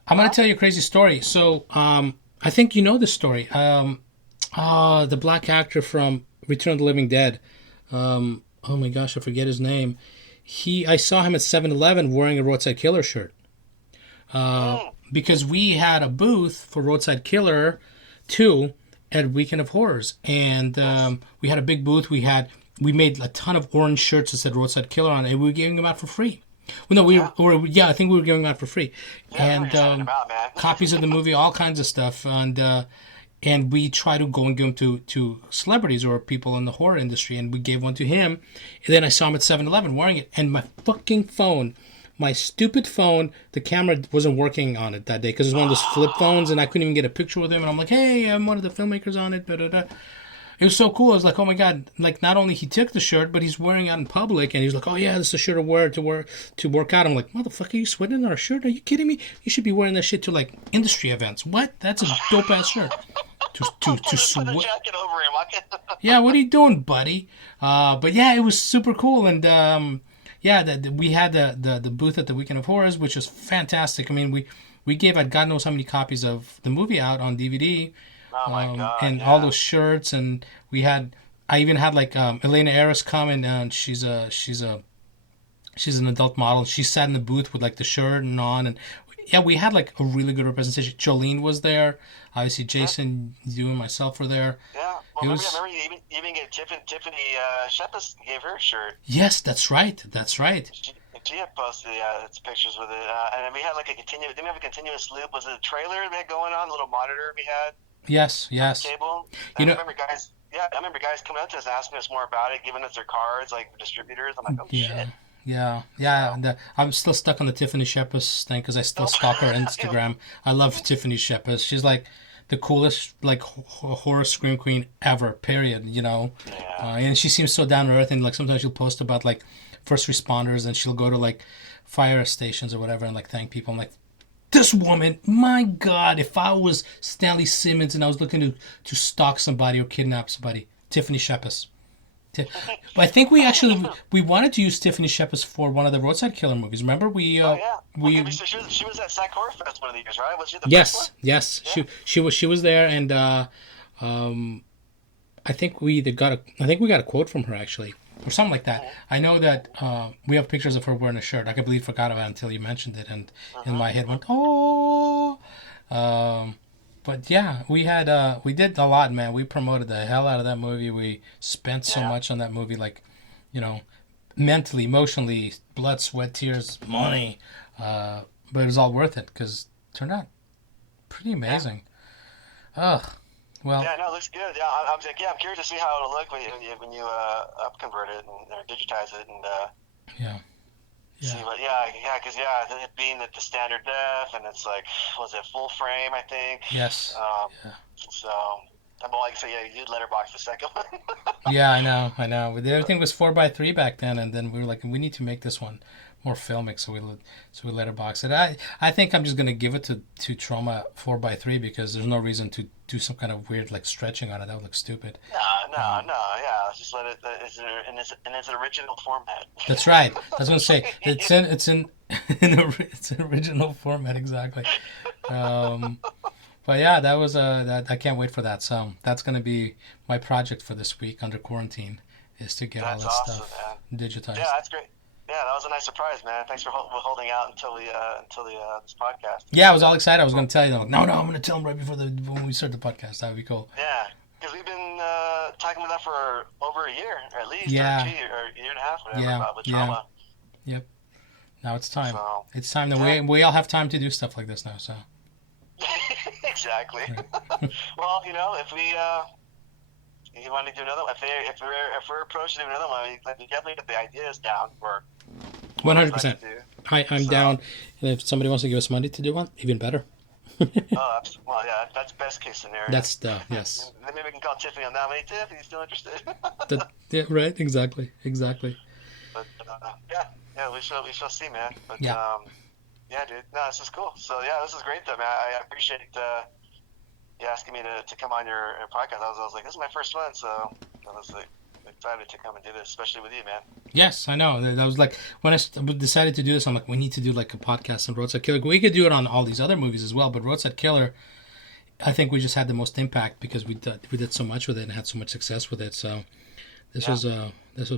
I'm gonna tell you a crazy story. So, I think you know this story. The black actor from Return of the Living Dead. Oh my gosh, I forget his name. I saw him at 7-Eleven wearing a Roadside Killer shirt. Because we had a booth for Roadside Killer 2 at Weekend of Horrors, and we had a big booth. We made a ton of orange shirts that said Roadside Killer on it, and we were giving them out for free. Well, no, I think we were giving them out for free, and copies of the movie, all kinds of stuff, and we try to go and give them to celebrities or people in the horror industry, and we gave one to him, and then I saw him at 7-Eleven wearing it, and my fucking phone. My stupid phone, the camera wasn't working on it that day because it was one of those flip phones, and I couldn't even get a picture with him. And I'm like, "Hey, I'm one of the filmmakers on it." Da-da-da. It was so cool. I was like, "Oh my god!" Like, not only he took the shirt, but he's wearing it out in public, and he's like, "Oh yeah, this is a shirt to wear to work out." I'm like, "Motherfucker, you sweating on our shirt? Are you kidding me? You should be wearing that shit to like industry events. What? That's a dope ass shirt." To sweat. Yeah, what are you doing, buddy? But yeah, it was super cool, and. Yeah, we had the booth at the Weekend of Horrors, which was fantastic. I mean, we gave out God knows how many copies of the movie out on DVD, and all those shirts, and I even had like Elena Aris come, and she's an adult model. She sat in the booth with like the shirt and on, and yeah, we had like a really good representation. Jolene was there, obviously Jason, you and myself were there. Yeah. I remember you even get Tiffany Shepis gave her a shirt. Yes, that's right. She had posted pictures with it, and then we had like didn't we have a continuous loop? Was it a trailer we had going on, a little monitor we had? Yes. On the table. I remember guys coming up to us asking us more about it, giving us their cards, like distributors. I'm like, oh shit. Yeah. I'm still stuck on the Tiffany Shepis thing because I still stalk her Instagram. I love Tiffany Shepis. She's like the coolest like horror scream queen ever, period. Yeah. And she seems so down to earth, and like sometimes she'll post about like first responders, and she'll go to like fire stations or whatever and like thank people. I'm like, this woman, my God, if I was Stanley Simmons and I was looking to stalk somebody or kidnap somebody, Tiffany Shepis. But I think we wanted to use Tiffany Shepis for one of the Roadside Killer movies. Remember she was at Sac Horror Fest one of the years, right? Was she the first one? Yes. Yeah. She was there, and I think we got a quote from her actually, or something like that. I know that we have pictures of her wearing a shirt. I completely forgot about it until you mentioned it, and in my head went, oh. But yeah, we did a lot, man. We promoted the hell out of that movie. We spent so much on that movie, like, mentally, emotionally, blood, sweat, tears, money. But it was all worth it because it turned out pretty amazing. Ugh. Well. Yeah, no, it looks good. Yeah, I'm curious to see how it'll look when you upconvert it or digitize it and. Yeah. See, but because it being the standard def, and it's like, was it full frame? I think. Yes. So Well, like I say, yeah, you'd letterbox the second one. Yeah, I know. But everything was 4:3 back then, and then we were like, we need to make this one more filmic, so we letterbox it. I think I'm just gonna give it to Trauma 4:3 because there's no reason to do some kind of weird like stretching on it. That would look stupid. No, yeah, let's just let it. In its original format. That's right. I was gonna say it's in its original format exactly. But yeah, that was that. I can't wait for that. So that's gonna be my project for this week under quarantine, is to get all this stuff digitized. Yeah, that's great. Yeah, that was a nice surprise, man. Thanks for holding out until this podcast. Yeah, I was all excited. I was gonna tell you, like, no, I'm gonna tell him right before when we start the podcast. That would be cool. Yeah, because we've been talking about that for over a year, at least, yeah, or a year and a half, whatever, yeah, about trauma. Yeah. Yep. Now it's time. So, it's time that we all have time to do stuff like this now. So. Exactly. Well, if we you want to do another one, if we're approaching another one, we definitely get the ideas down for 100%. I'm down. And if somebody wants to give us money to do one, even better. Well, yeah, that's best case scenario. That's yes. Maybe we can call Tiffany on that one. Hey, Tiff, are you still interested? Yeah, right. Exactly. But yeah, we shall see, man. But yeah. Yeah, dude. No, this is cool. So yeah, this is great, though, man. I appreciate you asking me to come on your podcast. I was like, this is my first one, so I was like excited to come and do this, especially with you, man. Yes, I know. That was like when I decided to do this, I'm like, we need to do like a podcast on Roadside Killer. We could do it on all these other movies as well, but Roadside Killer, I think we just had the most impact because we did so much with it and had so much success with it. So this was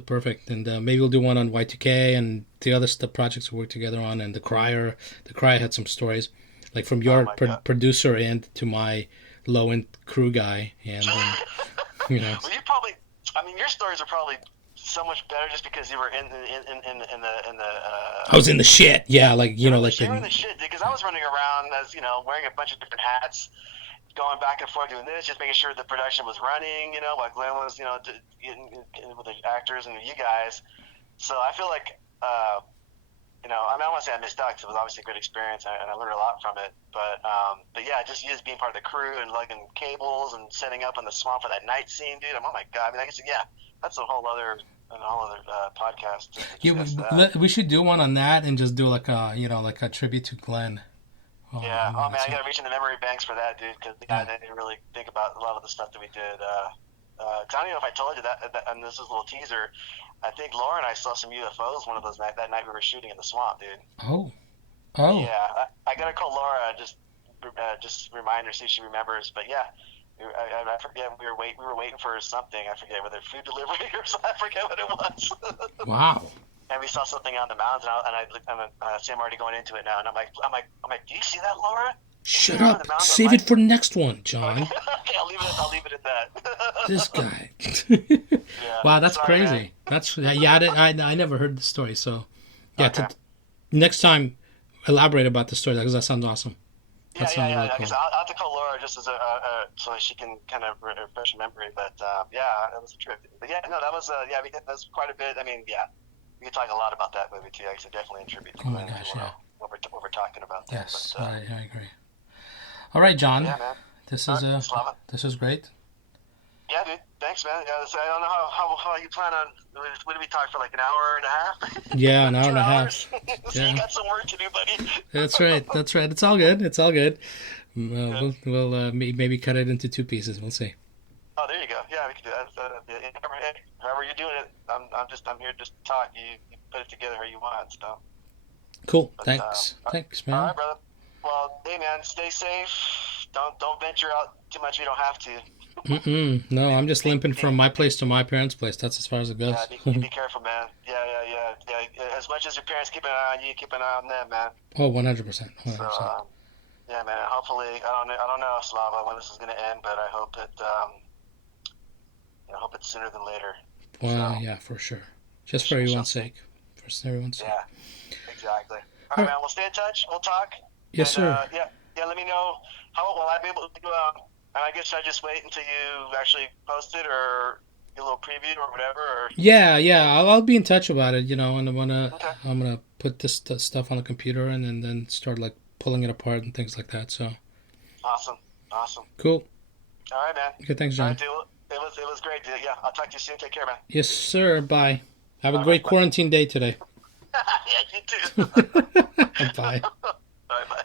perfect, and maybe we'll do one on Y2K and the other projects we worked together on, and The Crier. The Crier had some stories, like from your producer end to my low-end crew guy, and Well, you probably, your stories are probably so much better just because you were in the. I was in the shit, yeah, like you were in the shit, because I was running around as wearing a bunch of different hats, going back and forth doing this, just making sure the production was running, while Glenn was, with the actors and you guys. So I feel like, I don't want to say I missed out because it was obviously a great experience and I learned a lot from it. But yeah, just being part of the crew and lugging cables and setting up in the swamp for that night scene, dude. Oh my God. I guess, yeah, that's a whole other podcast. We should do one on that and just do like a tribute to Glenn. Yeah. Oh man, I gotta reach in the memory banks for that, dude. Because I didn't really think about a lot of the stuff that we did. Cause I don't know if I told you that, and this is a little teaser. I think Laura and I saw some UFOs one of those that night we were shooting in the swamp, dude. Oh. Yeah, I gotta call Laura just remind her, see if she remembers. But yeah, I forget we were waiting for something. I forget whether food delivery or something. I forget what it was. Wow. And we saw something on the mountains, and I see I'm already going into it now, and I'm like, do you see that, Laura? Shut up! Save it for the next one, John. Okay, I'll leave it at that. This guy. Yeah, wow, that's sorry, crazy. man. That's I never heard the story. So yeah, Okay. next time elaborate about the story because that sounds awesome. Yeah. Really cool. Because I'll have to call Laura just as so she can kind of refresh memory. But yeah, that was a trip. But yeah, no, that was that was quite a bit. Yeah, we could talk a lot about that movie too. Because it definitely attributes to my gosh, what we're talking about. Yes, but, I agree. All right, John. Yeah, man. This is great. Yeah, dude. Thanks, man. Yeah, so I don't know how you plan on. What did we talk for, like an hour and a half? Yeah, an hour and a half. So you got some work to do, buddy. That's right. It's all good. We'll maybe cut it into two pieces. We'll see. Oh, there you go. Yeah, we can do that. However you're doing it, I'm here just to talk. You put it together how you want. So. Cool. Thanks, man. All right, brother. Well, hey, man, stay safe. Don't venture out too much if you don't have to. No, I'm just limping from my place to my parents' place. That's as far as it goes. Yeah, be careful, man. Yeah. As much as your parents keep an eye on you, keep an eye on them, man. Oh, 100%. So, yeah, man. Hopefully, I don't know, Slava, when this is gonna end, but I hope it's sooner than later. Well, yeah, for sure. Just for everyone's sake. For everyone's sake. Yeah, exactly. All right, man. We'll stay in touch. We'll talk. Yes, sir. Yeah. Let me know how will I be able to do. I guess should I just wait until you actually post it, or get a little preview, or whatever? Or... Yeah. I'll be in touch about it. And I'm gonna put this stuff on the computer and then start like pulling it apart and things like that. So. Awesome. Cool. All right, man. Okay, thanks, All John. right, dude. It was great, dude. Yeah, I'll talk to you soon. Take care, man. Yes, sir. Bye. Have a All great right, bye. quarantine day today. Yeah, you too. Bye. All right, bye.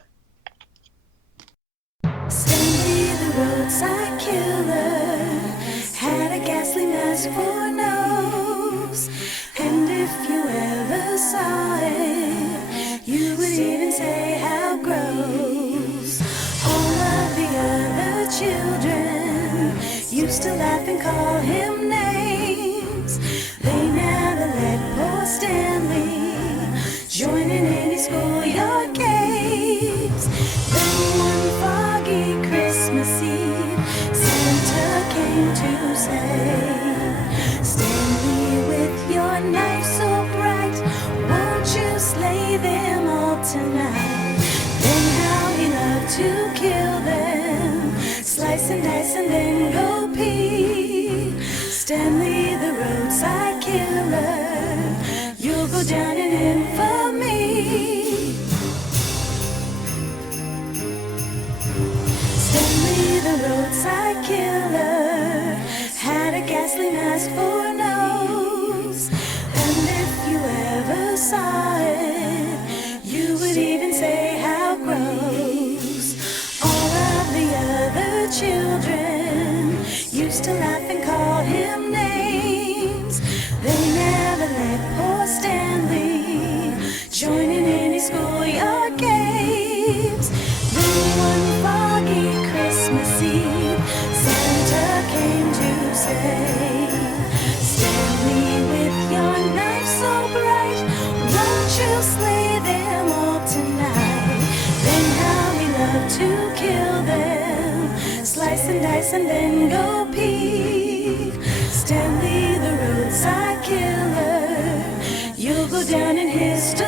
Stanley the roadside killer had a ghastly mask for nose, and if you ever saw it, you would even say how gross. All of the other children used to laugh and call him names. They never let poor Stanley join in any schoolyard games. Then one foggy Christmas Eve, Santa came to say, Stanley, with your knife so bright, won't you slay them all tonight? Then how he loved to kill them, slice and dice and then go pee. Stanley the roadside killer, you'll go down in infamy. Stanley the roadside killer had a ghastly mask for nose, and if you ever saw it, you would even say how gross. All of the other children used to laugh and call him names. They never let poor Stanley join in any schoolyard games. Then one foggy Christmas Eve, Santa came to say, Stanley, with your knife so bright, won't you slay them all tonight? Then how he loved to kill them, slice and dice and then go pee. Stanley the roadside killer, you'll go down in history.